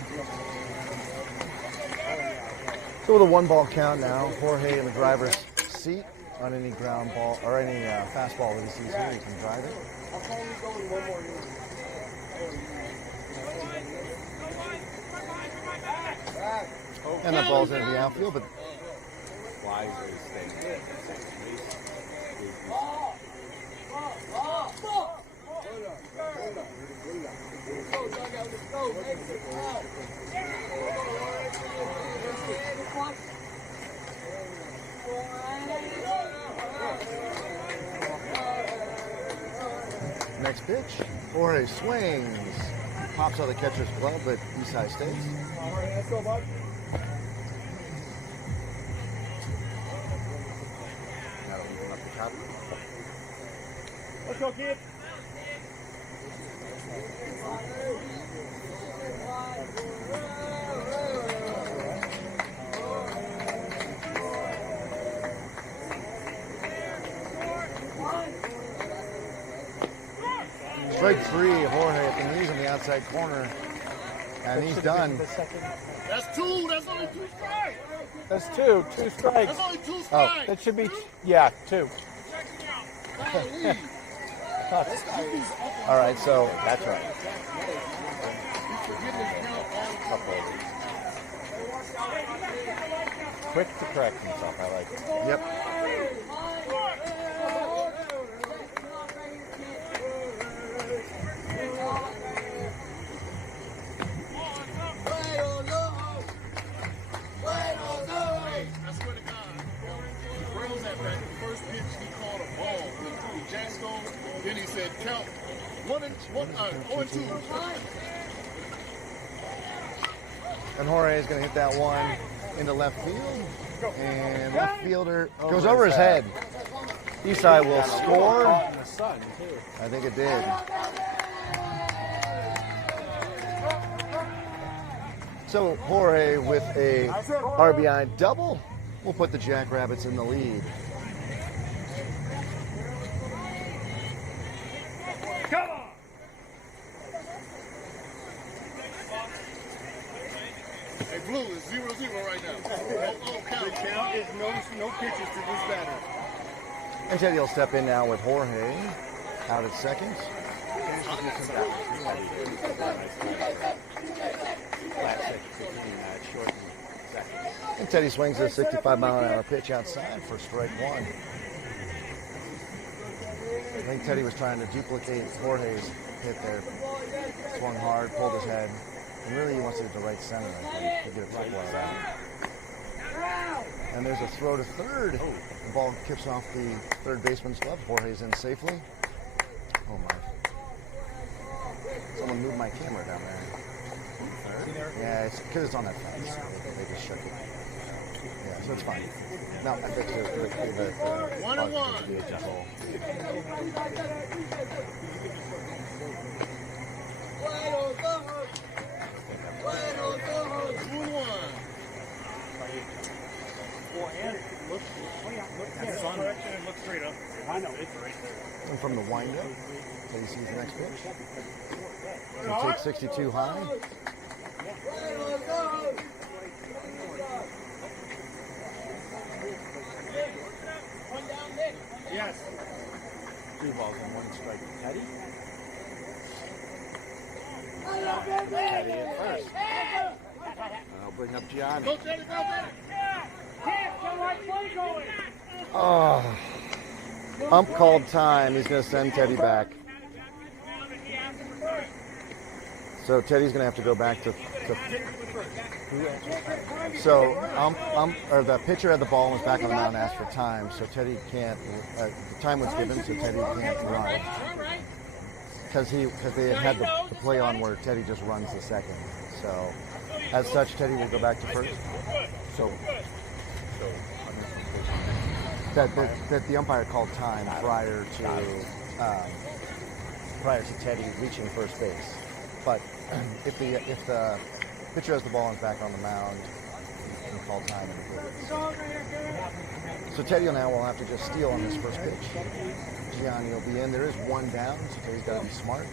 So with a 1-ball count now, Jorge in the driver's seat on any ground ball or any fastball that he sees here, he can drive it. And the ball's into the outfield, but Wisely staying there. next pitch, Jorge swings. Pops out of the catcher's glove, but Isai stays. Let's go, bud. Let's go, kid. Strike three, Jorge at the knees on the outside corner, and he's done. That's two. That's only two strikes. That's two strikes. That's only two strikes. That should be, yeah, two. All right, so that's right. Quick to correct himself, I like it. Yep. Then he said, count one, two. And Jorge is going to hit that one into left field. And left fielder goes over his head. Isai will score. In the sun, too. I think it did. So Jorge with a RBI double will put the Jackrabbits in the lead. Hey, Blue is 0-0 right now. No count is no pitches to this batter. And Teddy will step in now with Jorge out at second. And Teddy swings a 65-mile-an-hour pitch outside for strike one. I think Teddy was trying to duplicate Jorge's hit there. Swung hard, pulled his head. And really he wants to get to right center, I think, to get a triple out. And there's a throw to third. The ball kicks off the third baseman's glove. Jorge's in safely. Oh my. Someone moved my camera down there. Yeah, it's because it's on that fence. They just shook it. Yeah, so it's fine. No, I think the 1-1. control. And from the windup, Teddy sees the next pitch. So take 62 high. Yes. 3 balls and 1 strike. Teddy? Teddy at first. I'll bring up Gianni. Go, Teddy, go, Teddy. Oh. Ump called time. He's going to send Teddy back. So Teddy's going to have to go back to so or the pitcher had the ball and was back on the mound and asked for time. So Teddy can't. The time was given, so Teddy can't run because they had the play on where Teddy just runs the second. So as such, Teddy will go back to first. So that the umpire called time prior to Teddy reaching first base. But if the pitcher has the ball and is back on the mound, he can call time in the third. So Teddy now will have to just steal on his first pitch. Gianni will be in. There is 1 down, so Teddy's got to be smart.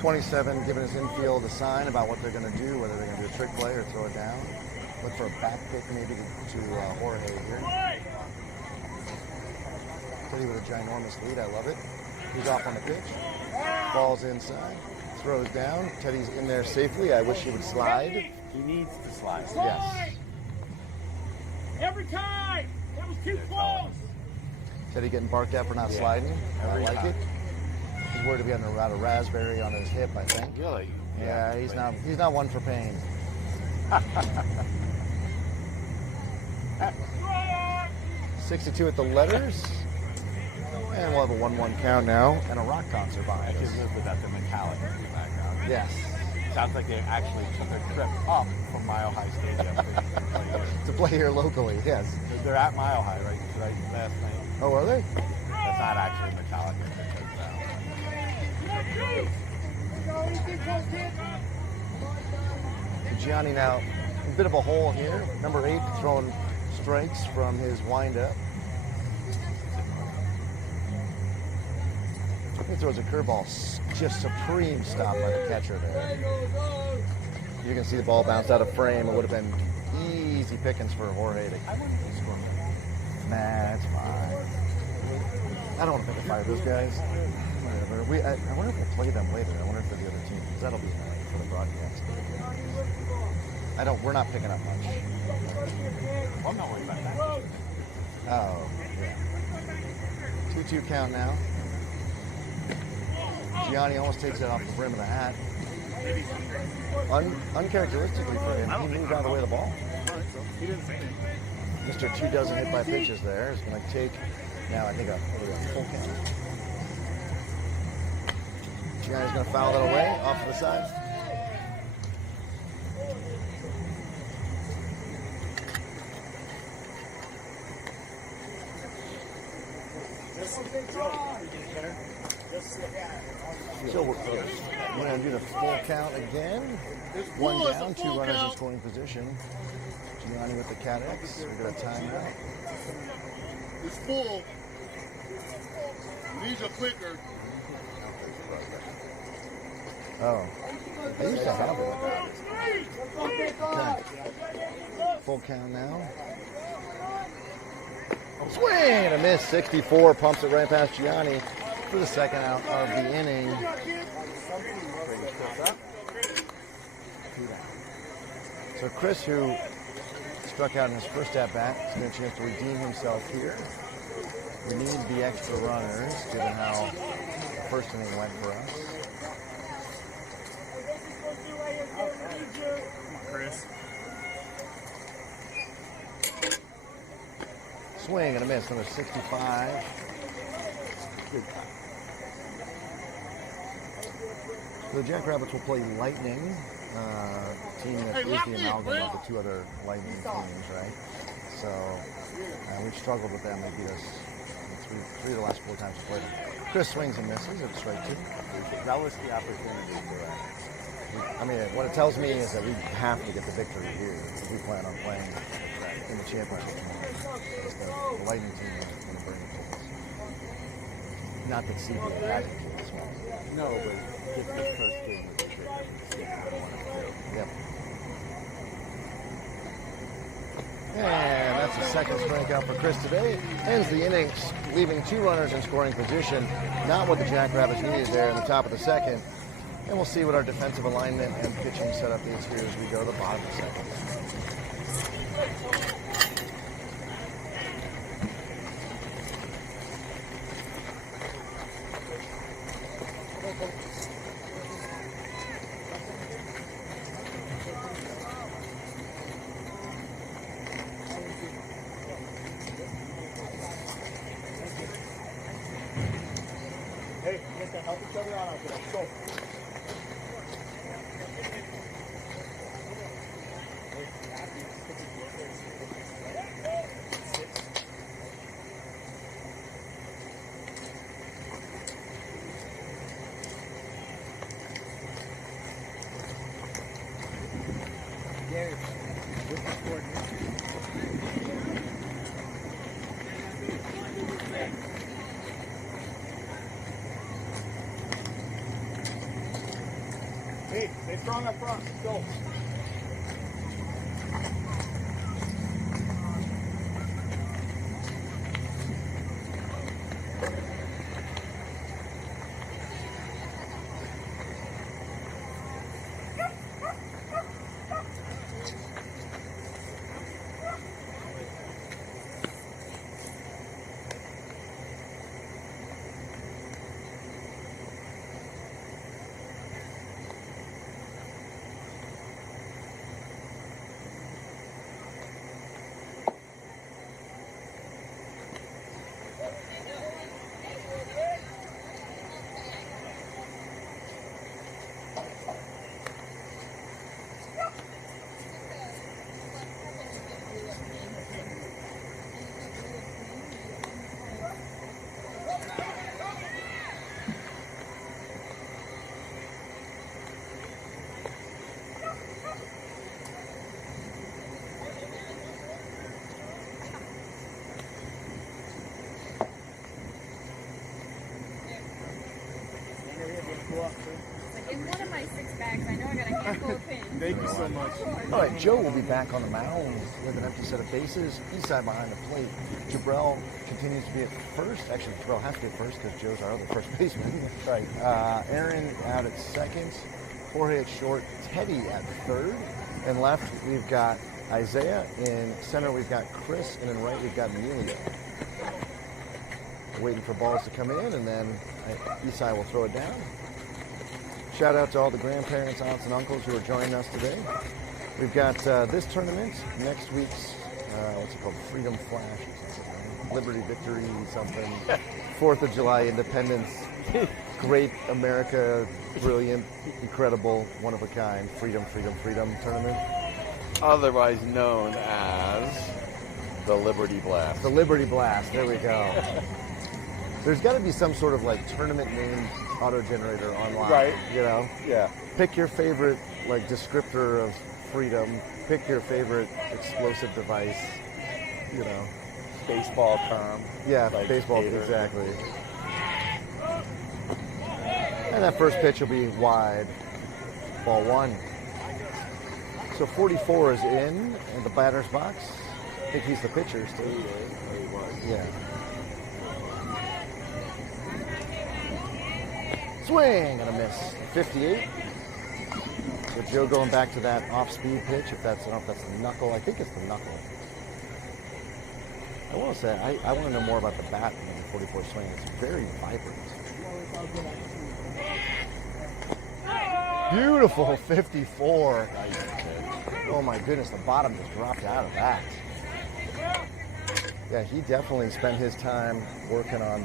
.27 giving his infield a sign about what they're going to do, whether they're going to do a trick play or throw it down. Look for a back pick maybe to Jorge here. Teddy with a ginormous lead. I love it. He's off on the pitch. Ball's inside. Throws down. Teddy's in there safely. I wish he would slide. He needs to slide. Yes. Every time! That was too close! Teddy getting barked at for not sliding. I like it. He's worried about a raspberry on his hip, I think. Really? Yeah, he's not one for pain. 62 at the letters. And we'll have a 1-1 count now and a rock concert behind us. That's the metallic in the background. Yes. Sounds like they actually took a trip up from Mile High Stadium To play here locally, yes. They're at Mile High right last night. Oh, are they? That's not actually metallic. Gianni now, a bit of a hole here. Number 8 throwing strikes from his windup. He throws a curveball, just supreme stop by the catcher there. You can see the ball bounced out of frame. It would have been easy pickings for Jorge to score. Nah, it's fine. I don't want to pick a fight with those guys. Whatever. I wonder if we'll play them later. I wonder if they're the other team, because that'll be annoying for the broadcast. We're not picking up much. I'm not worried about that. Oh, yeah. 2-2 count now. Gianni almost takes it off the brim of the hat. Uncharacteristically for him, he moved out of the way of the ball. He didn't say anything. Mr. 2 doesn't hit by pitches there. He's going to take, now I think, a full count. Gianni's going to foul that away off to the side. So we're going to do the full count again. 1 down, 2 runners in scoring position. Gianni with the Cat X. We're going to time out. It's full. Needs a quicker. Oh, I used to have it. Okay. Full count now. Swing and a miss. 64 pumps it right past Gianni for the second out of the inning. So Chris, who struck out in his first at-bat. He's going to chance to redeem himself here. We need the extra runners, given how the first inning went for us. Chris. Swing and a miss, number 65. Good. The Jackrabbits will play Lightning, team that is the amalgam of the two other Lightning teams, right? So we've struggled with them. They beat us three of the last 4 times we played them. Chris swings and misses at strike 2. That was the opportunity for us. I mean, what it tells me is that we have to get the victory here if we plan on playing in the championship tomorrow. The Lightning team is going to bring it to us. Not that CBA hasn't killed us well. No, but get the first game of the year. Yep. And that's the second strikeout for Chris today. Ends the innings, leaving 2 runners in scoring position. Not what the Jackrabbits needed there in the top of the second. And we'll see what our defensive alignment and pitching setup is here as we go to the bottom of the second. Hey, let's help each other out there. Go. Hey, stay strong up front. Let's go. Like in one of my 6 bags, I know I got a handful of pins. Thank you so much. All right, Joe will be back on the mound with an empty set of bases. Eastside behind the plate. Jabrell continues to be at first. Actually, Jabrell has to be at first because Joe's our other first baseman. Right. Aaron out at second. Jorge at short. Teddy at third. And left, we've got Isaiah. In center, we've got Chris. And in right, we've got Amelia. Waiting for balls to come in, and then Eastside will throw it down. Shout out to all the grandparents, aunts, and uncles who are joining us today. We've got this tournament, next week's, what's it called, Freedom Flash, or something, Liberty Victory, something, 4th of July Independence, Great America, brilliant, incredible, one of a kind, Freedom, Freedom, Freedom tournament. Otherwise known as the Liberty Blast. The Liberty Blast, there we go. There's got to be some sort of like tournament named auto-generator online, Right. You know? Yeah. Pick your favorite like descriptor of freedom. Pick your favorite explosive device. You know. Baseball term. Yeah, Like baseball, skater. exactly. And that first pitch will be wide. Ball 1. So 44 is in the batter's box. I think he's the pitcher still. Yeah. Swing and a miss. 58. So Joe going back to that off-speed pitch, if that's, I don't know if that's the knuckle. I think it's the knuckle. I want to say, I want to know more about the bat in the 44 swing. It's very vibrant. Beautiful 54. Oh my goodness, the bottom just dropped out of that. Yeah, he definitely spent his time working on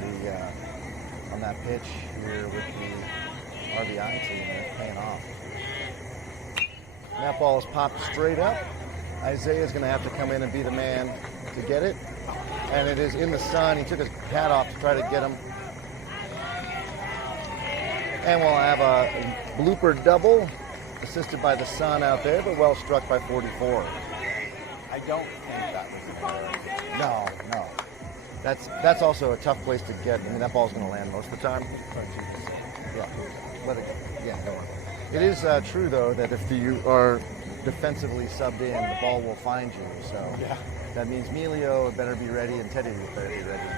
that pitch here with the RBI team, and it's paying off. That ball is popped straight up. Isaiah's going to have to come in and be the man to get it. And it is in the sun. He took his hat off to try to get him. And we'll have a blooper double, assisted by the sun out there, but well struck by 44. I don't think that was an error. No. That's also a tough place to get. I mean, that ball's going to land most of the time. Yeah, let it go. Yeah, don't worry. It is true, though, that if you are defensively subbed in, the ball will find you. So Yeah. that means Melio better be ready and Teddy better be ready.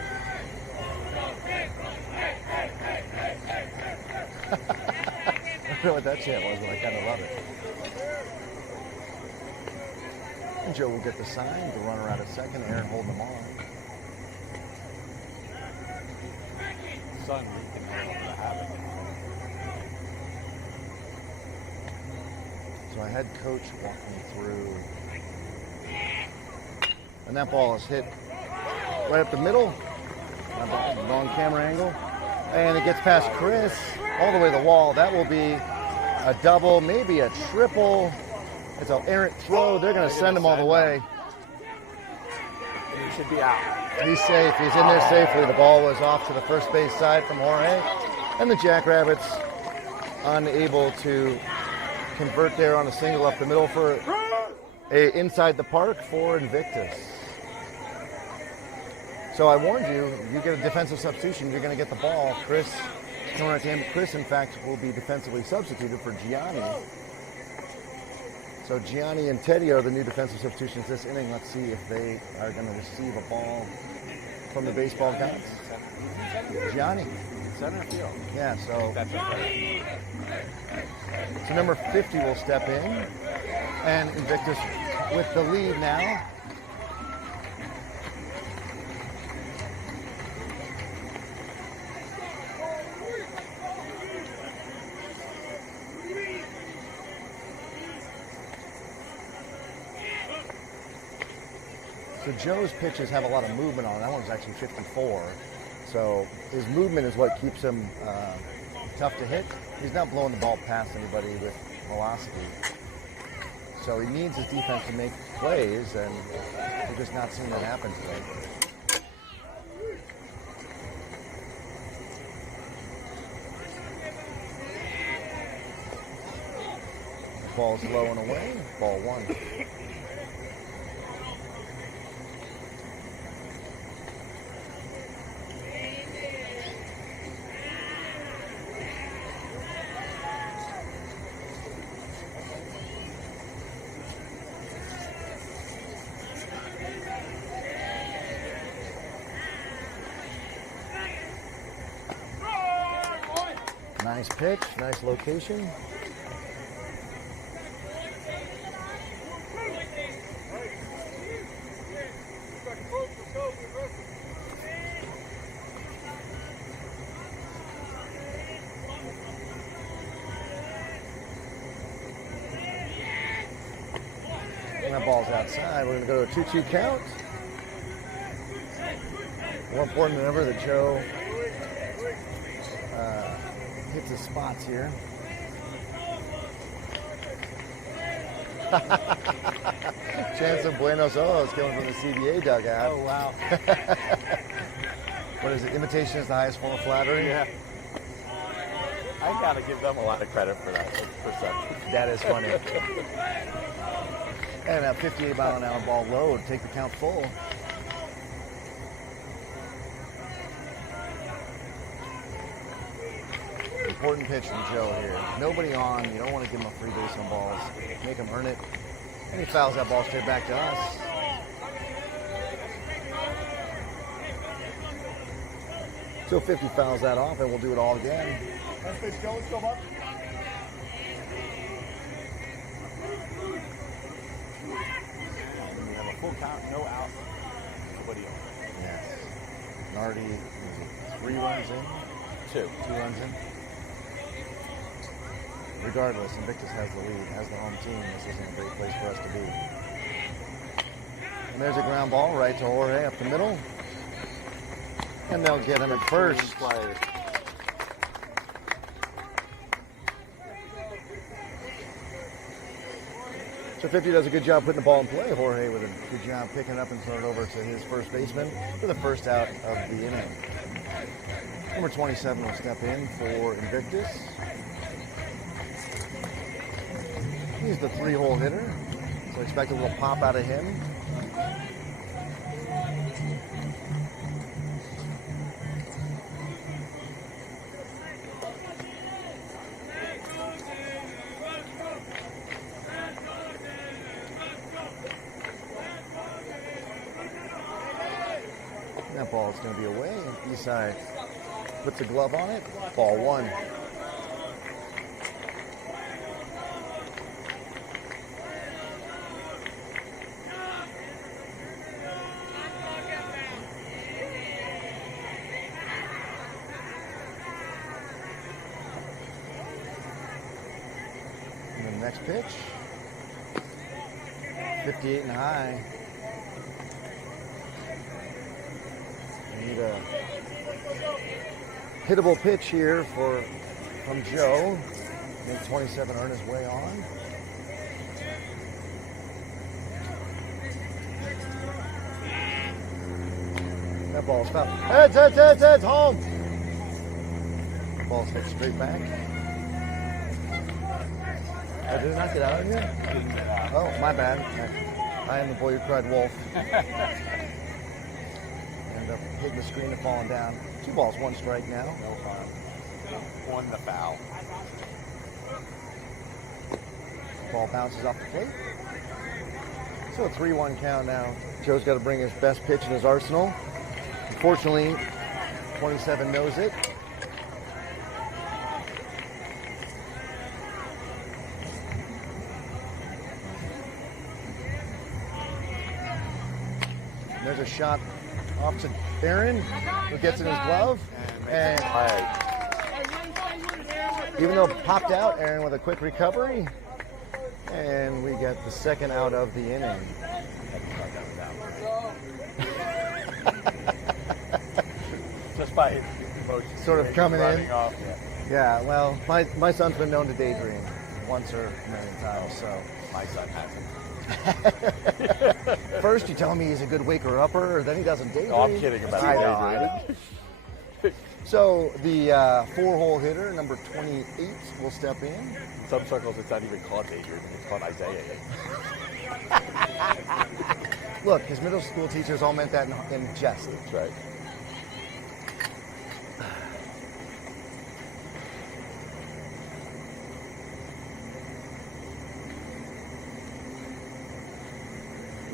I don't know what that chant was, but I kind of love it. And Joe will get the sign, the runner out at second, Aaron holding them on. Son, we can handle the habit. So I had coach walk me through. And that ball is hit right up the middle. Wrong camera angle. And it gets past Chris all the way to the wall. That will be a double, maybe a triple. It's an errant throw. They're going to send him all the way. He should be out. He's safe. He's in there safely. The ball was off to the first base side from Jorge. And the Jackrabbits unable to convert there on a single up the middle for a inside the park for Victus. So I warned you, you get a defensive substitution, you're going to get the ball. Chris, Chris, in fact, will be defensively substituted for Gianni. So Gianni and Teddy are the new defensive substitutions this inning. Let's see if they are going to receive a ball from the baseball gods. Gianni. Center field. Yeah, so That's okay. So number 50 will step in, and Victus with the lead now. So Joe's pitches have a lot of movement on it. That one's actually 54. So his movement is what keeps him tough to hit. He's not blowing the ball past anybody with velocity. So he needs his defense to make plays, and we're just not seeing that happen today. The ball's low and away. Ball one. Nice pitch, nice location. And that ball's outside. We're going to go to a 2-2 count. More important than ever that Joe hits his spots here. Chance of Buenos Ojos coming from the CBA dugout. Oh, wow. What is it? Imitation is the highest form of flattery? Yeah. I got to give them a lot of credit for that perception. That is funny. And a 58-mile-an-hour ball low to take the count full. Important pitch from Joe here. Nobody on. You don't want to give him a free base on balls. Make him earn it. And he fouls that ball straight back to us. So 50 fouls that off, and we'll do it all again. count, no out. Nobody else. Yes. Nardi, was it 3 runs in? 2. 2 runs in? Regardless, Victus has the lead, has the home team. This isn't a great place for us to be. And there's a ground ball right to Jorge up the middle. And they'll get him at first. So 50 does a good job putting the ball in play. Jorge with a good job picking it up and throwing it over to his first baseman for the first out of the inning. Number 27 will step in for Invictus. He's the 3-hole hitter, so expect a little pop out of him. That ball is going to be away. Eastside puts a glove on it. Ball 1. And the next pitch, 58 and high. Need a hittable pitch here from Joe. Make 27 earn his way on. That ball's foul. Heads, home. The ball's hit straight back. Oh, did it not get out of here? Oh, my bad. I am the boy who cried wolf. Hitting the screen and falling down. 2 balls, 1 strike now. No fun. Won the foul. Ball bounces off the plate. So a 3-1 count now. Joe's got to bring his best pitch in his arsenal. Unfortunately, 27 knows it. There's a shot off to Aaron, who gets in his glove. And even though it popped out, Aaron with a quick recovery. And we get the second out of the inning. Just by emotion. Sort of coming in. Off. Yeah, well, my son's been known to daydream once or a million times, so. My son hasn't. First, you tell me he's a good waker upper, then he doesn't daydream. No, I'm kidding about daydreaming. So the 4-hole hitter, number 28, will step in. In some circles, it's not even called daydreaming; it's called Isaiah. Look, his middle school teachers all meant that in jest. That's right.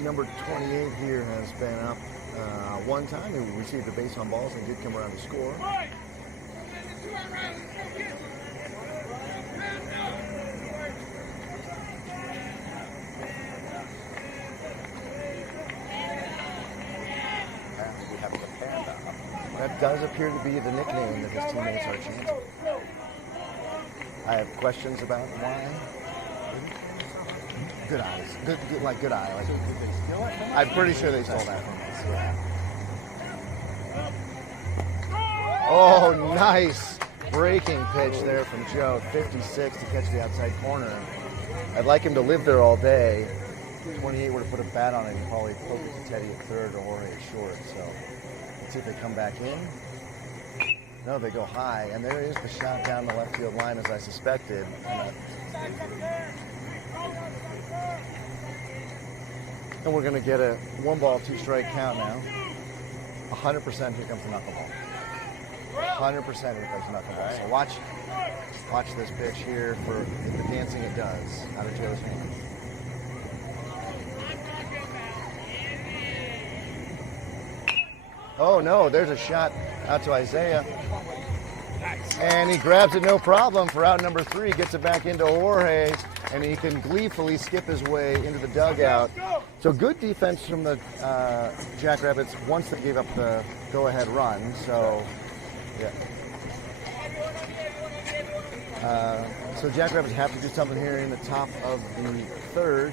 Number 28 here has been up one time. He received a base on balls and did come around to score. That does appear to be the nickname that his teammates are chanting. I have questions about why. Good eyes. Good eye. Like, Did they steal it? I'm pretty sure they stole that from us. Yeah. Oh, nice breaking pitch there from Joe. 56 to catch the outside corner. I'd like him to live there all day. 28 were to put a bat on it, he'd probably poke it to Teddy at third or Jorge at short. So let's see if they come back in. No, they go high, and there is the shot down the left field line as I suspected. And we're going to get a 1-ball, 2-strike count now. 100% here comes the knuckleball. 100% here comes the knuckleball. So watch this pitch here for the dancing it does out of Joe's hand. Oh no, there's a shot out to Isaiah. And he grabs it no problem for out number 3, gets it back into Jorge. and he can gleefully skip his way into the dugout. So good defense from the Jackrabbits once they gave up the go-ahead run. So, yeah. So Jackrabbits have to do something here in the top of the third.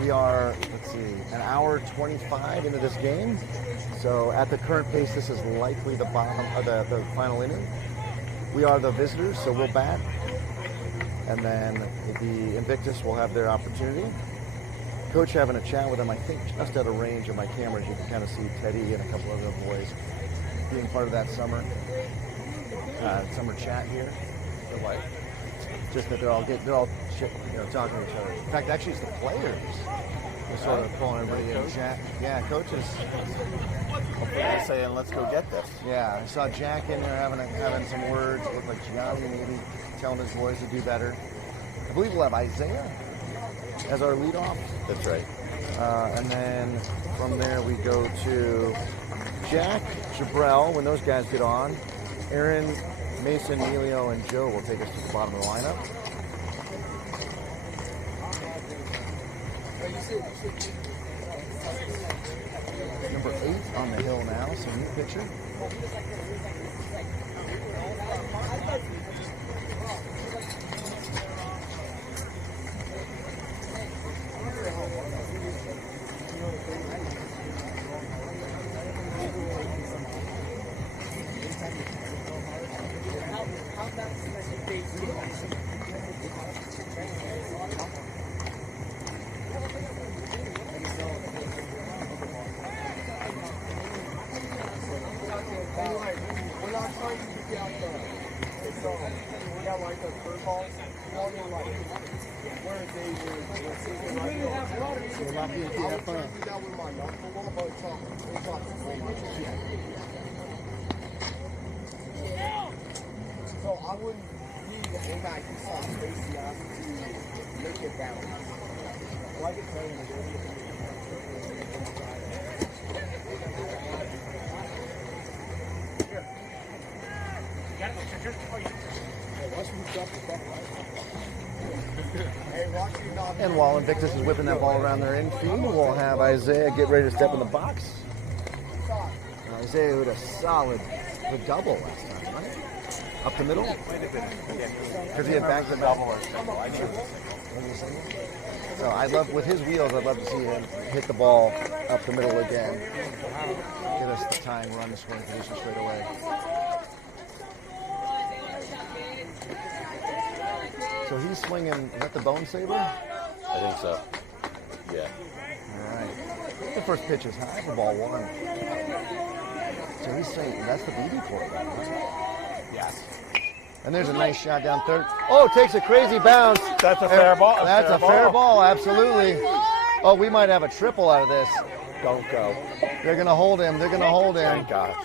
We are, let's see, an hour 25 into this game. So at the current pace, this is likely the bottom of the final inning. We are the visitors, so we'll bat. And then the Invictus will have their opportunity. Coach having a chat with them, I think just out of range of my cameras, you can kind of see Teddy and a couple other boys being part of that summer chat here. The what? Just that they're all talking to each other. In fact, actually, it's the players who sort of pulling everybody in. Jack, yeah, coaches. They're saying, let's go get this. Yeah, I saw Jack in there having some words. It looked like Gianni maybe telling his boys to do better. I believe we'll have Isaiah as our leadoff. That's right. And then from there we go to Jack, Jabrell, when those guys get on. Aaron, Mason, Emilio, and Joe will take us to the bottom of the lineup. Number 8 on the hill now, so new pitcher. So I wouldn't need an impact on Stacy to make it down. Well, I can tell you. And while Victus is whipping that ball around their infield, we'll have Isaiah get ready to step in the box. Isaiah with a solid double last time, right? Up the middle? Because he had back the double or single. I knew. So I love, with his wheels, I'd love to see him hit the ball up the middle again. Get us the tying run, the scoring position straight away. So he's swinging, is that the bone saber? I think so. Yeah. All right. The first pitch is high for ball 1. So he's saying that's the BB quarterback, isn't it? Yes. And there's a nice shot down third. Oh, takes a crazy bounce. That's a fair ball. That's a fair ball, absolutely. Oh, we might have a triple out of this. Don't go. They're going to hold him. They're going to hold him. Thank gosh.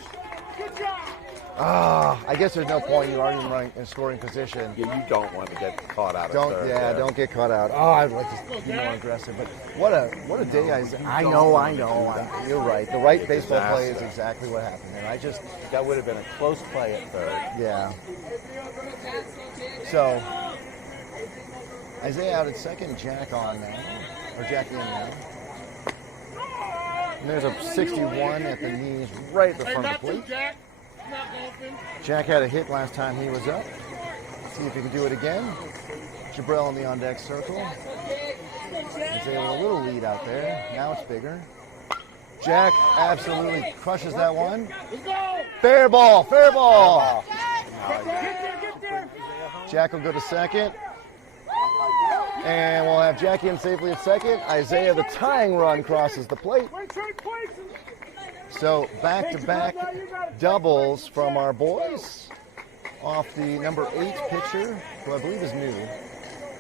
I guess there's no point. You are in scoring position. Yeah, you don't want to get caught out of third. Yeah, don't get caught out. Oh, I'd like to be more aggressive. But what a day I know. You're right. The right baseball play is exactly what happened there. That would have been a close play at third. Yeah. So Isaiah out at second, Jack on now, or Jack in now. And there's a 61 at the knees, right at the front of the plate. Jack had a hit last time he was up. See if he can do it again. Jabrell in the on-deck circle. Isaiah with a little lead out there. Now it's bigger. Jack absolutely crushes that one. Fair ball, fair ball. Jack will go to second. And we'll have Jackie in safely at second. Isaiah, the tying run, crosses the plate. So back-to-back doubles from our boys off the number 8 pitcher, who I believe is new. I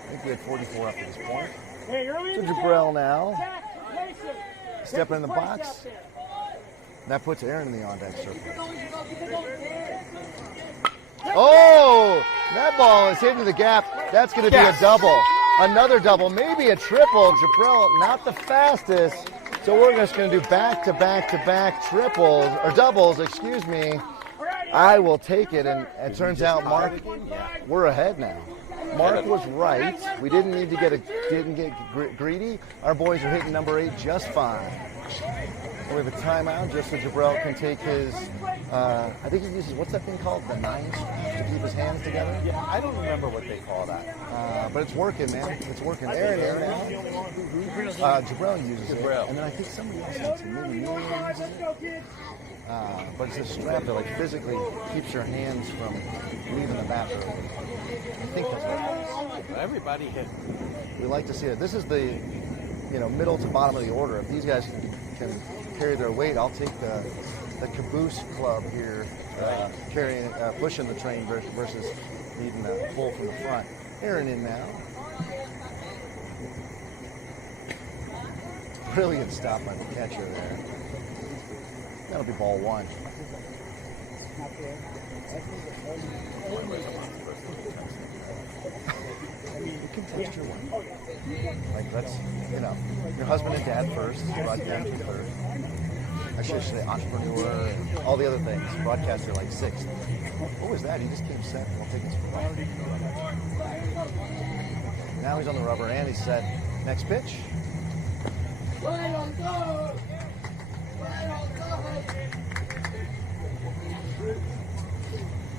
think we had 44 up to this point. So Jabrell now stepping in the box. That puts Aaron in the on-deck circle. Oh, that ball is hitting the gap. That's going to be a double. Another double, maybe a triple. Jabrell, not the fastest. So we're just going to do back-to-back-to-back triples, or doubles, excuse me. I will take it, and it turns out, Mark, we're ahead now. Mark was right. We didn't need to get greedy. Our boys are hitting number 8 just fine. We have a timeout just so Jabril can take his, I think he uses, what's that thing called? The 9s to keep his hands together? Yeah, I don't remember what they call that. But it's working, man. It's working. There it is now. Jabril uses it. And then I think somebody else has it. Maybe me uses it. But it's a strap that like physically keeps your hands from leaving the bathroom. I think that's what it is. Everybody hit. We like to see it. This is the, middle to bottom of the order. If these guys can carry their weight, I'll take the caboose club here, pushing the train versus needing a pull from the front. Aaron in now. Brilliant stop by the catcher there. That'll be ball 1. You can test your one. Like that's, your husband and dad first, broadcaster first. I should say entrepreneur and all the other things. Broadcaster like 6th. What was that? He just came set. We'll take his priority. Now he's on the rubber and he's set. Next pitch.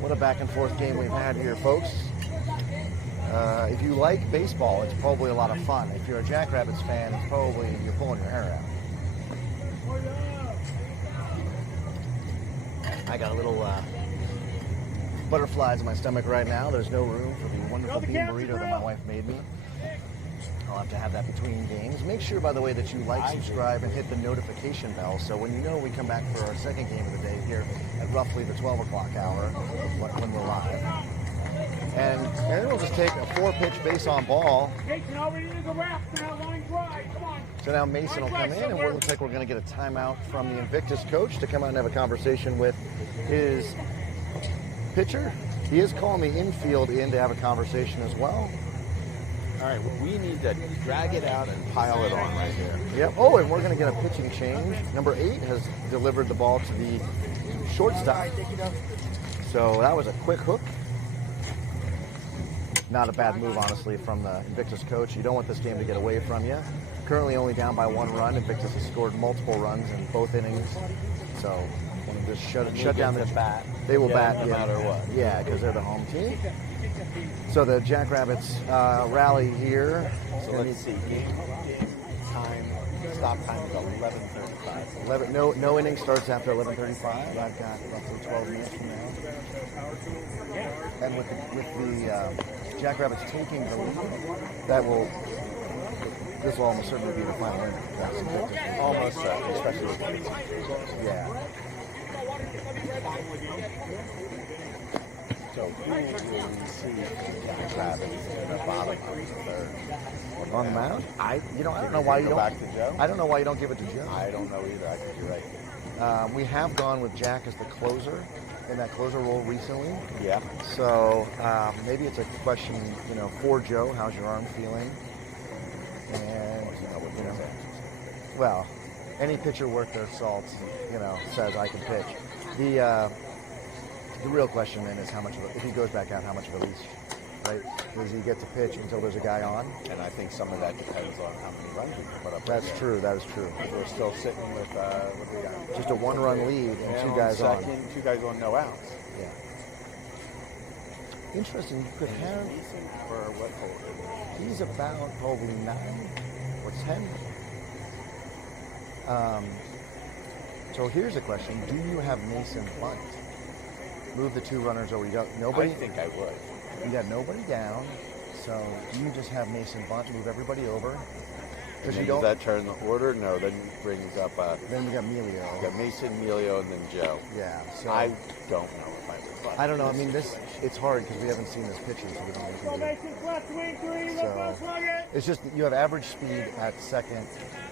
What a back and forth game we've had here, folks. If you like baseball, it's probably a lot of fun. If you're a Jackrabbits fan, it's probably you're pulling your hair out. I got a little butterflies in my stomach right now. There's no room for the wonderful bean burrito that my wife made me. I'll have to have that between games. Make sure, by the way, that you like, subscribe, and hit the notification bell so when you know we come back for our second game of the day here at roughly the 12 o'clock hour when we're live. And Aaron will just take a 4-pitch base on ball. So now Mason will come in, and it looks like we're going to get a timeout from the Invictus coach to come out and have a conversation with his pitcher. He is calling the infield in to have a conversation as well. All right, we need to drag it out and pile it on right here. Yep. Oh, and we're going to get a pitching change. Number 8 has delivered the ball to the shortstop. So that was a quick hook. Not a bad move, honestly, from the Invictus coach. You don't want this game to get away from you. Currently only down by 1 run. Invictus has scored multiple runs in both innings. So when you just shut down the bat, they will bat no matter what. Yeah, because they're the home team. So the Jackrabbits rally here. So let's see. Game time, stop time is 11:35. No inning starts after 11:35. I've got roughly 12 minutes from now. And with the Jackrabbits taking the lead, this will almost certainly be the final inning. Almost, especially with yeah. So who will we see Jackrabbits in the bottom of the 3rd? On the mound? I don't know why you don't. Back to Joe? I don't know why you don't give it to Joe. I don't know either. I think you're right. We have gone with Jack as the closer in that closer role recently. Yeah. So maybe it's a question, for Joe, how's your arm feeling? And well, any pitcher worth their salt, says I can pitch. The real question then is how much if he goes back out, how much of a leash, right? Does he get to pitch until there's a guy on? And I think some of that depends on how many runs we can put up. That's true. That is true. We're still sitting with what we got. Just a 1-run lead and 2 guys on. 2 guys on, no outs. Yeah. Interesting. You could have. For what holder? He's about probably 9 or 10. So here's a question: do you have Mason bunt? Move the 2 runners over. You got nobody. I think I would. You got nobody down. So do you just have Mason bunt, move everybody over? Because you don't. Does that turn the order? No. Then brings up. Then we got Melio. We got Mason, Melio, and then Joe. Yeah. So I don't know if I would bunt. I don't know. I mean, it's hard because we haven't seen this pitching, so we don't know what to do. So it's just you have average speed at second.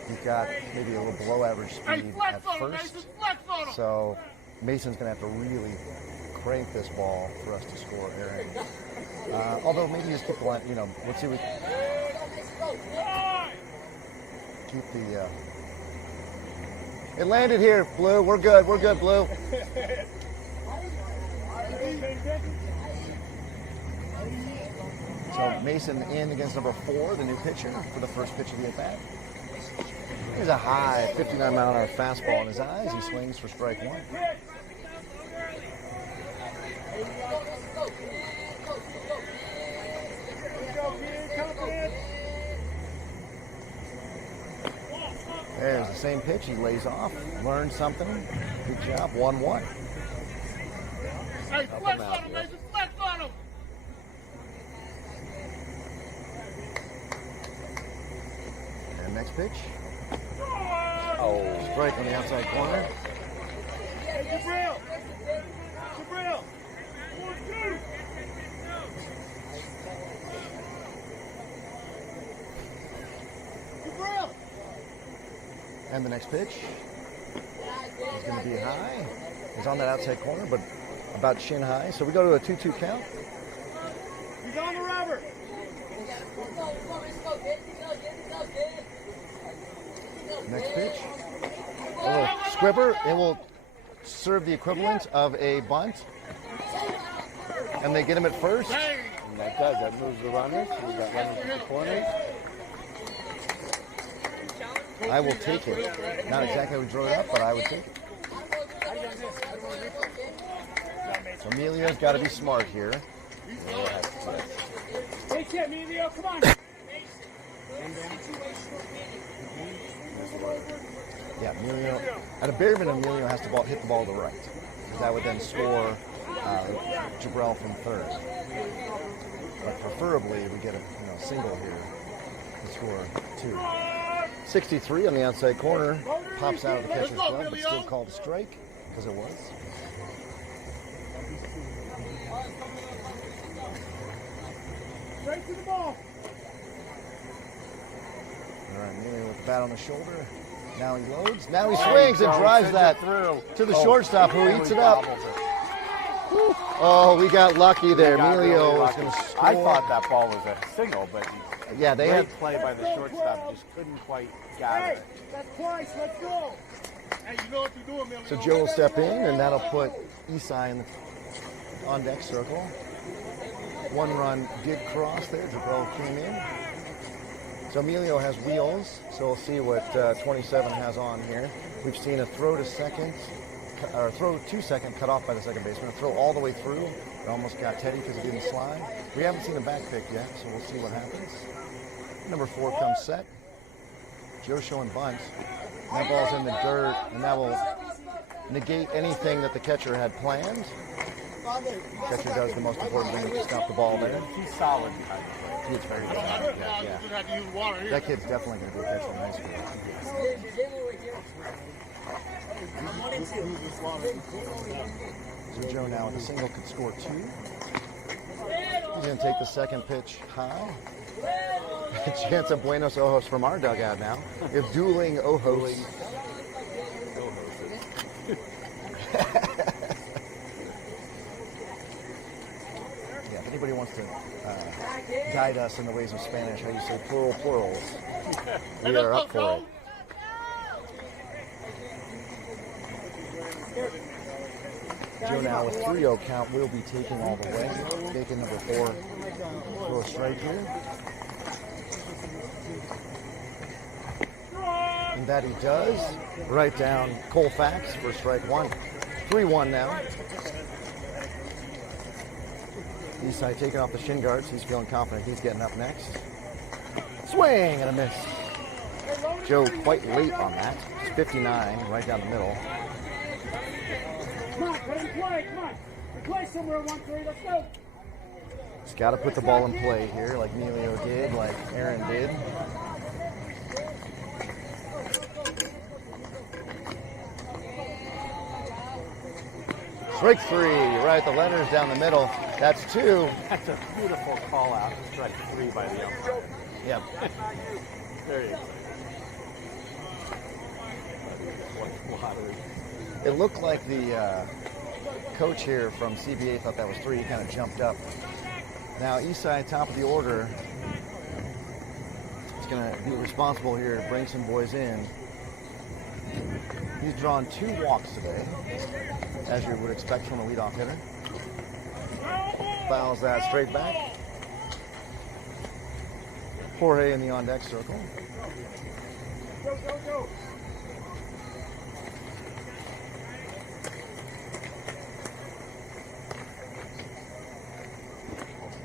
You've got maybe a little below average speed at first. So Mason's going to have to really crank this ball for us to score, Aaron. Although maybe just keep the line, let's see. Keep the. It landed here, Blue. We're good. We're good, Blue. So Mason in against number 4, the new pitcher, for the first pitch of the at-bat. Here's a high 59-mile-an-hour fastball in his eyes. He swings for strike 1. There's the same pitch. He lays off, learned something. Good job, 1-1. Hey, flex on him, Mason, flex on him. And next pitch. Oh. Strike on the outside corner. Hey, Jabril. Jabril. 1-2. Jabril. And the next pitch is going to be high. He's on that outside corner, but about shin high. So we go to a 2-2 count. He's on the rubber. Next pitch. A little squibber. It will serve the equivalent of a bunt. And they get him at first. And that does. That moves the runners. We got runners in the corners. I will take it. Not exactly how we drew it up, but I would take it. So Emilio's got to be smart here. Take it, Emilio, come on. Yeah, Emilio. At a bare minimum, Emilio has to hit the ball to the right. That would then score Jabril from third. But preferably, we get a single here to score 2. 63 on the outside corner. Pops out of the catcher's glove, but still called a strike because it was. Straight to the ball. All right, Emilio with the bat on the shoulder. Now he loads. Now he swings and drives that to the shortstop, who eats it up. Oh, we got lucky there. Emilio was going to score. I thought that ball was a single, but yeah, they had play by the shortstop, just couldn't quite gather it. That's twice, let's go. Hey, you know what you're doing, Emilio. So Joe will step in, and that'll put Isai in the on deck circle. 1 run did cross there. Jabril came in. So Emilio has wheels, so we'll see what 27 has on here. We've seen a throw to second, or throw to second cut off by the second baseman. A throw all the way through. It almost got Teddy because it didn't slide. We haven't seen a back pick yet, so we'll see what happens. Number 4 comes set. Joe showing bunt. That ball's in the dirt, and that will negate anything that the catcher had planned. The catcher does the most important thing, to stop the ball there. He's solid behind the plate. He's very good. Yeah. That kid's definitely going to be a catcher in high school. So Joe now with a single could score 2. He's going to take the second pitch high. Chance of Buenos Ojos from our dugout now. We have dueling Ojos. Yeah, if anybody wants to guide us in the ways of Spanish, how you say plural plurals, we are up for it. Joe now with 3-0 count will be taking all the way. Taking number 4 for a strike here. And that he does. Write down Colfax for strike 1. 3-1 now. Isai taking off the shin guards. He's feeling confident he's getting up next. Swing and a miss. Joe quite late on that. It's 59, right down the middle. Come on, put him play, come on. Play somewhere, 1-3, let's go. He's got to put the ball in play here, like Emilio did, like Aaron did. Strike 3, right, the letters down the middle. That's 2. That's a beautiful call out. Strike 3 by the umpire. Yep. There you go. It looked like the coach here from CBA thought that was 3. He kind of jumped up. Now, Isai, top of the order, is going to be responsible here to bring some boys in. He's drawn 2 walks today, as you would expect from a leadoff hitter. Fouls that straight back. Jorge in the on-deck circle.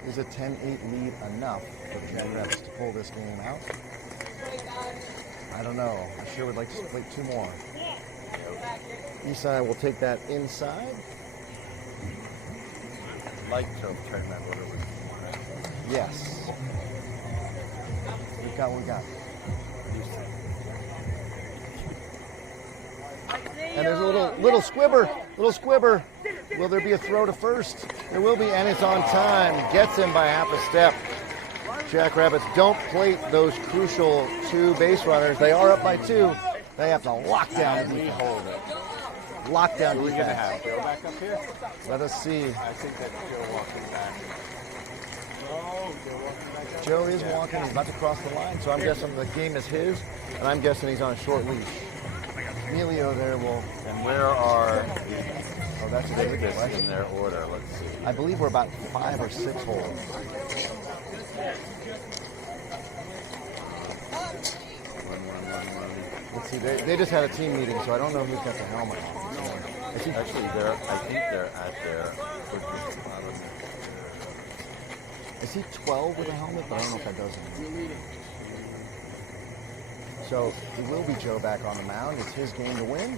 Is a 10-8 lead enough for the Jackrabbits to pull this game out? I don't know. I sure would like to play 2 more. Isai will take that inside. Like to have turned that order with Yes. We've got what we got. And there's a little squibber. Will there be a throw to first? There will be, and it's on time. Gets him by half a step. Jackrabbits don't plate those crucial 2 base runners. They are up by 2. They have to lock down the defense. hold it. Lock down We're going to defense. have Joe back up here. Let us see. I think that's Joe walking back. Oh, Joe walking back up. Joe is walking. He's about to cross the line, so I'm guessing the game is his, and I'm guessing he's on a short leash. Emilio there will. And where are Oh, that's a good Victus question. in their order? Let's see. I believe we're about 5 or 6 holes. Let's see. They just had a team meeting, so I don't know who's got the helmet on. Actually, I think they're at their. Is he 12 with a helmet? But I don't know if that does anything. So it will be Joe back on the mound. It's his game to win.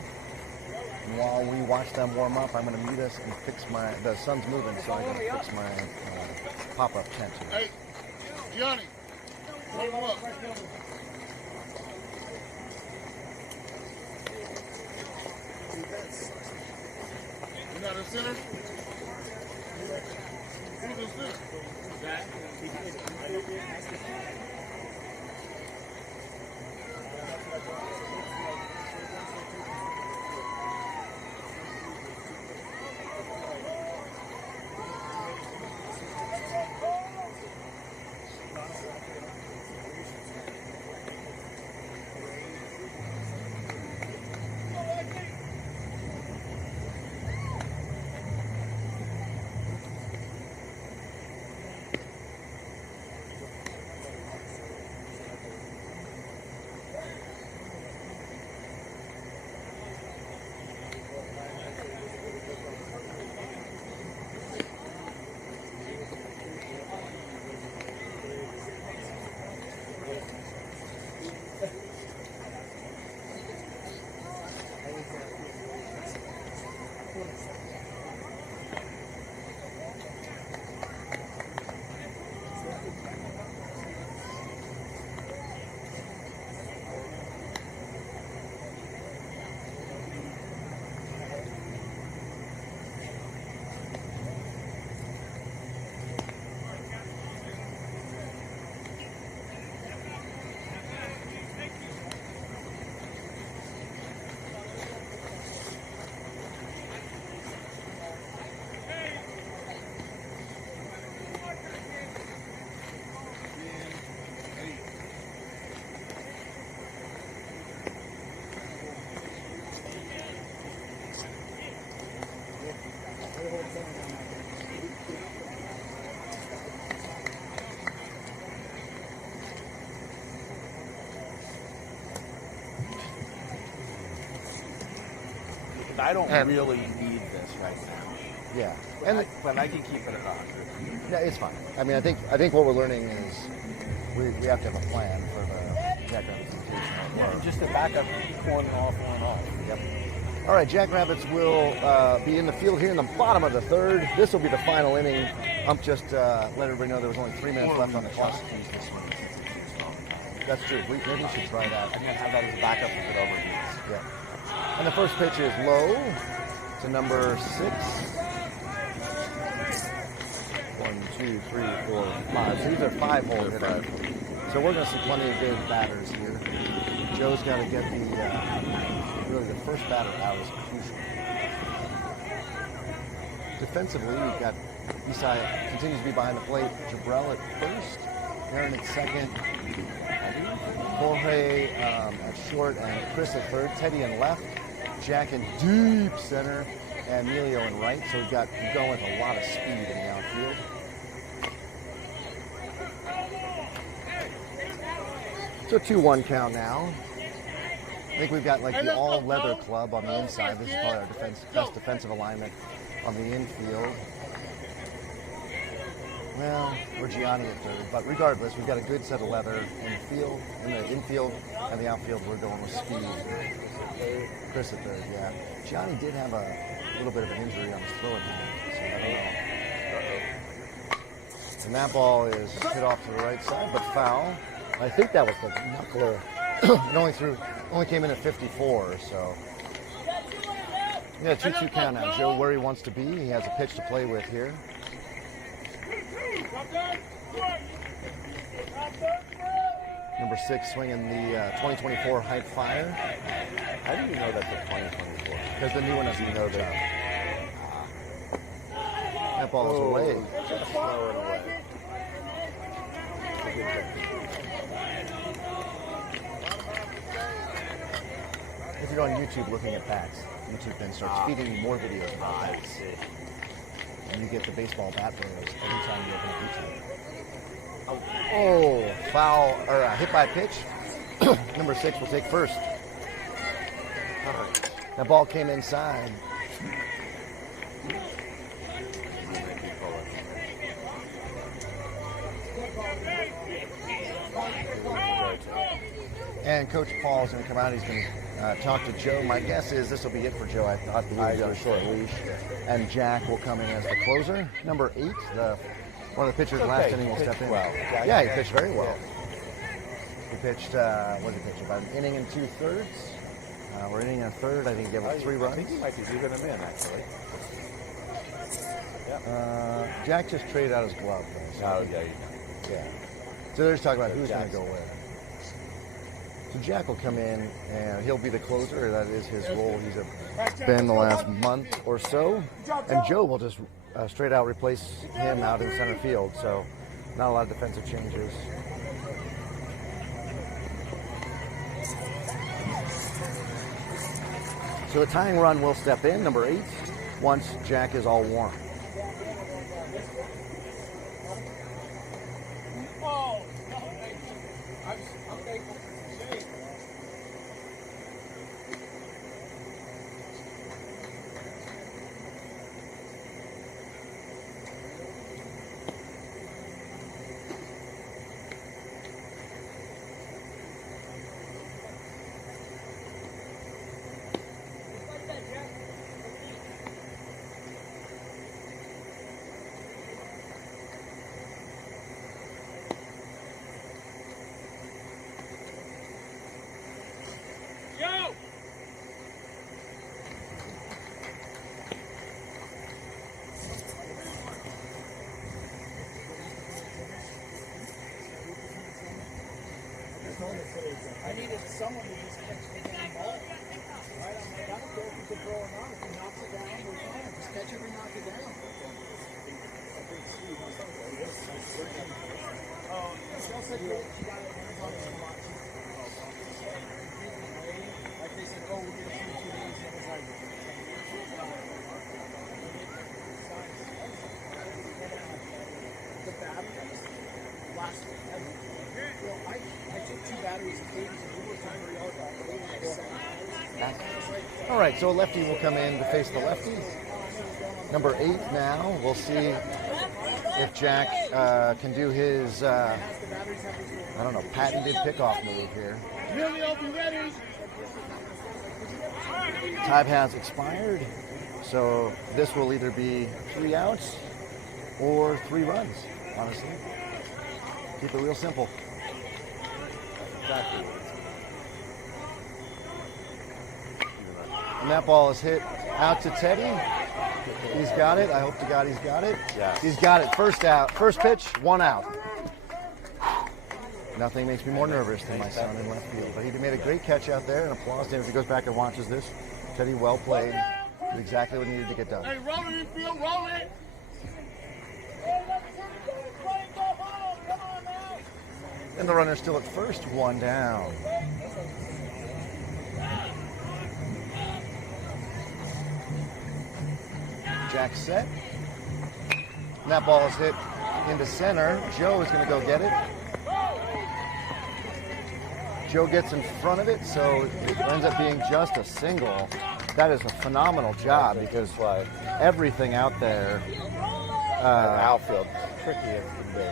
And while we watch them warm up, I'm going to meet us and fix the sun's moving, so I can fix my pop-up tent here. Hey, Gianni, hold him up. You're not a center? Who's the center? I don't And- really need this right now. Yeah, But I can keep it at 100. yeah, it's fine. I mean, I think what we're learning is we have to have a plan for the Jackrabbits Invitational. Yeah, and just the backup on and off. Yep. All right, Jackrabbits will be in the field here in the bottom of the 3rd. This will be the final inning. Just let everybody know there was only 3 minutes left on the clock. That's true. Maybe we should try that. I'm going to have that as a backup if it overheats. Yeah. And the first pitch is low to number 6. 1, 2, 3, 4, 5. So these are 5 hole hitters. So we're going to see plenty of good batters here. Joe's got to get really the first batter out is crucial. Defensively, we've got Isai continues to be behind the plate. Jabrell at first, Aaron at second, Jorge at short, and Chris at third. Teddy in left, Jack in deep center, and Emilio in right. So we're going with a lot of speed in the outfield. So 2-1 count now. I think we've got like the all leather club on the inside. This is probably our best defensive alignment on the infield. Well, we're Gianni at third, but regardless, we've got a good set of leather in the infield, and the outfield we're going with speed. Chris at third, yeah. Gianni did have a little bit of an injury on his throwing hand, so I don't know. And that ball is hit off to the right side, but foul. I think that was the knuckler. It only came in at 54, so. Yeah, 2-2 count now. Joe where he wants to be. He has a pitch to play with here. Number 6 swinging the 2024 Hype Fire. How do you know that's a 2024? Because the new one doesn't know that. That ball is away. Just throw it away. If you're on YouTube looking at bats, YouTube then starts feeding more videos about bats. And you get the baseball bat players every time you open up YouTube. Oh, foul, or hit by pitch. Number 6 will take first. That ball came inside. And Coach Paul's going to come out. He's going to talk to Joe. My guess is this will be it for Joe. I thought he was on a short leash. And Jack will come in as the closer. Number 8, one of the pitchers last inning will step in. Well. Yeah, he pitched very well. He pitched, what did he pitch? About an inning and 2/3. We're inning and a third. I think he gave up 3 runs. I think he might be leaving him in, actually. Jack just traded out his glove, though. So yeah. So they're just talking about who's going to go where. So Jack will come in, and he'll be the closer. That is his role. He's been the last month or so. And Joe will just straight out replace him out in center field. So not a lot of defensive changes. So the tying run will step in, number 8, once Jack is all warm. I needed someone to just catch the damn ball. Right? I'm like, I don't care if you can throw it on. If he knocks it down, we're fine. Just catch it and knock it down. Michelle said she got it hands on it a lot. Like they said, oh, we're going to shoot 2 days. It was like, the batteries last forever. Well, I took 2 batteries of cables and we were trying to yell about it. All right, so a lefty will come in to face the lefty. Number 8 now. We'll see if Jack can do his, I don't know, patented pickoff move here. Time has expired, so this will either be 3 outs or 3 runs, honestly. Keep it real simple. Exactly. And that ball is hit out to Teddy. He's got it. I hope to God he's got it. Yes. He's got it. First out. First pitch, 1 out. Nothing makes me more nervous than my son in left field. But he made a great catch out there, and applause to him if he goes back and watches this. Teddy, well played. Did exactly what needed to get done. Hey, roll it in field, roll it. And the runner's still at first, 1 down. Jack set. And that ball is hit into center. Joe is going to go get it. Joe gets in front of it, so it ends up being just a single. That is a phenomenal job because everything out there, outfield, tricky as can be.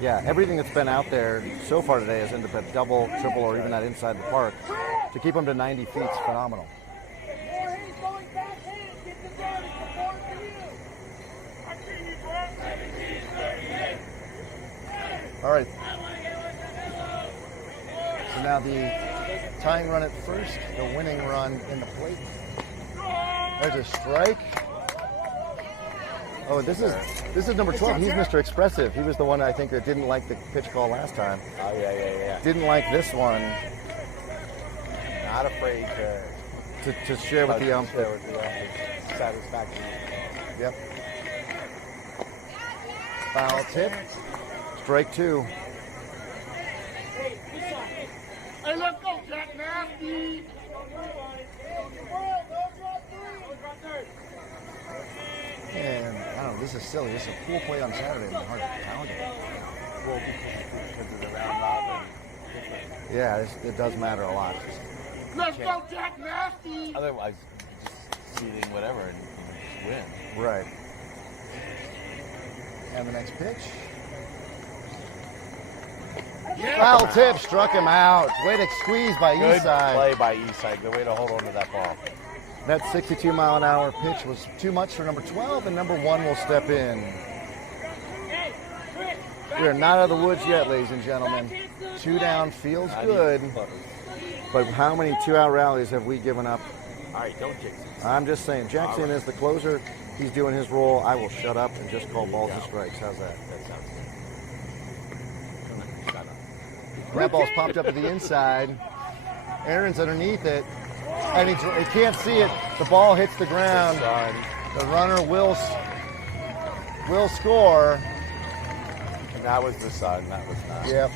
yeah, everything that's been out there so far today has ended up at double, triple, or even that inside the park. To keep them to 90 feet is phenomenal. Voorhees going backhand. Get the guard. It's the board for you. I see you, bro. All right. So now the tying run at first, the winning run in the plate. There's a strike. Oh, this is number 12. He's Mr. Expressive. He was the one I think that didn't like the pitch call last time. Oh, yeah. Didn't like this one. Not afraid To share with the ump. Satisfaction. Yep. Foul tip. Strike 2. Hey, let's go, Jack Nasty. And I don't know, this is silly. This is a cool play on Saturday and hard to pound it. Well, because of the round robin. Yeah, it does matter a lot. Let's go, Jack Nasty. Otherwise, just seeding whatever and just win. Right. And the next pitch. Foul tip, struck him out. Way to squeeze by Good Esai. play by Esai. Good way to hold on to that ball. That 62-mile-an-hour pitch was too much for number 12, and number 1 will step in. We are not out of the woods yet, ladies and gentlemen. 2 down feels good, but how many 2-out rallies have we given up? All right, don't jinx it. I'm just saying, Jackson is the closer. He's doing his role. I will shut up and just call balls and strikes. How's that? That sounds good. Shut up. That ball's popped up to the inside. Aaron's underneath it, and he can't see it. The ball hits the ground. The runner will score. And that was the sun. That was not. Yep.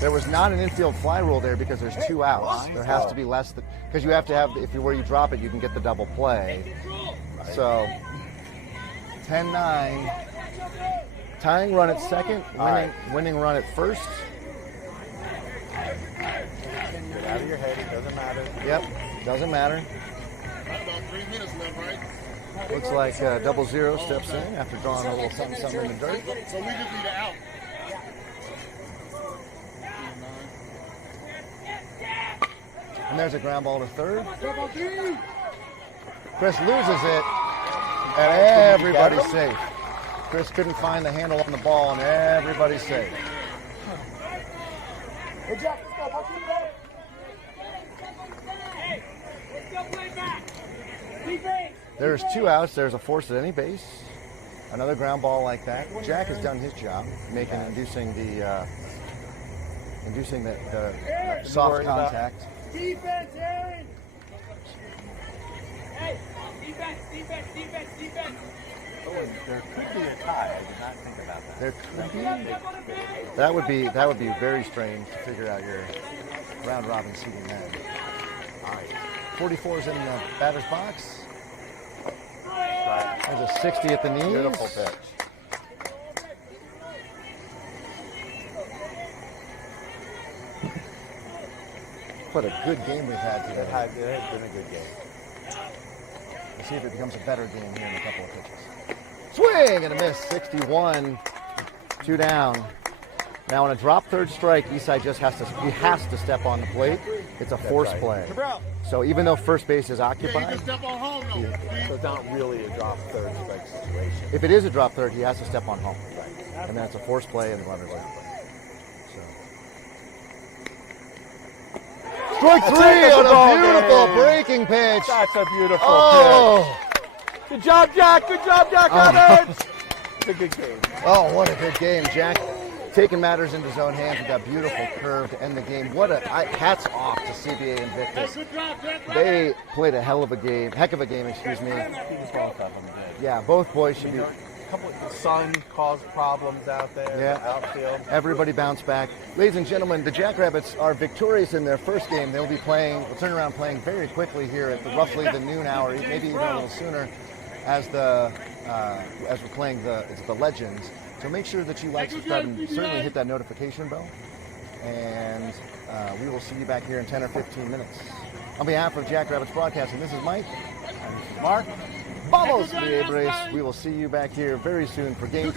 There was not an infield fly rule there because there's 2 outs. There has to be less than, because you have to have, where you drop it, you can get the double play. So 10-9. Tying run at second, winning run at first. Get out of your head. It doesn't matter. Yep, doesn't matter. About 3 minutes left, right? Looks like 00 steps in after drawing a little something in the dirt. So we just need an out. And there's a ground ball to third. Chris loses it, and everybody's safe. Chris couldn't find the handle on the ball, and everybody's safe. Hey, Jack, let's go. Watch him go. Let's go play back. Defense. There's 2 outs. There's a force at any base. Another ground ball like that. Jack has done his job, inducing the soft contact. Defense, Aaron. Hey, defense. Oh, and there could be a tie. I did not think about that. There could be. That would be very strange to figure out your round robin seeding then. All right. 44's in the batter's box. There's a 60 at the knees. Beautiful pitch. What a good game we've had today. It has been a good game. Let's see if it becomes a better game here in a couple of pitches. Swing and a miss, 61, 2 down. Now on a drop third strike, Esai just has to step on the plate. It's a force play. So even though first base is Yeah, you occupied, can step on home, though. So it's not really a drop third strike situation. if it is a drop third, he has to step on home. And then it's a force play and the runner's out. So. Strike 3 on a beautiful breaking pitch. That's a beautiful Oh, pitch. Good job, Jack. Good job, Jack. It's a good game. oh, what a good game, Jack. Taking matters into his own hands with that beautiful curve to end the game. Hats off to CBA and Victus. Good job, Jack. They played a heck of a game, excuse me. Yeah, both boys should be. A couple of sun caused problems out there. Yeah. The outfield. Everybody bounced back. Ladies and gentlemen, the Jackrabbits are victorious in their first game. They'll be will turn around playing very quickly here at roughly the noon hour, maybe even a little sooner, as we're playing the Legends. So make sure that you like, subscribe, and certainly hit that notification bell. and we will see you back here in 10 or 15 minutes. On behalf of Jackrabbits Broadcasting, this is Mike. And this is Mark. Vamos, Liebres. We will see you back here very soon for game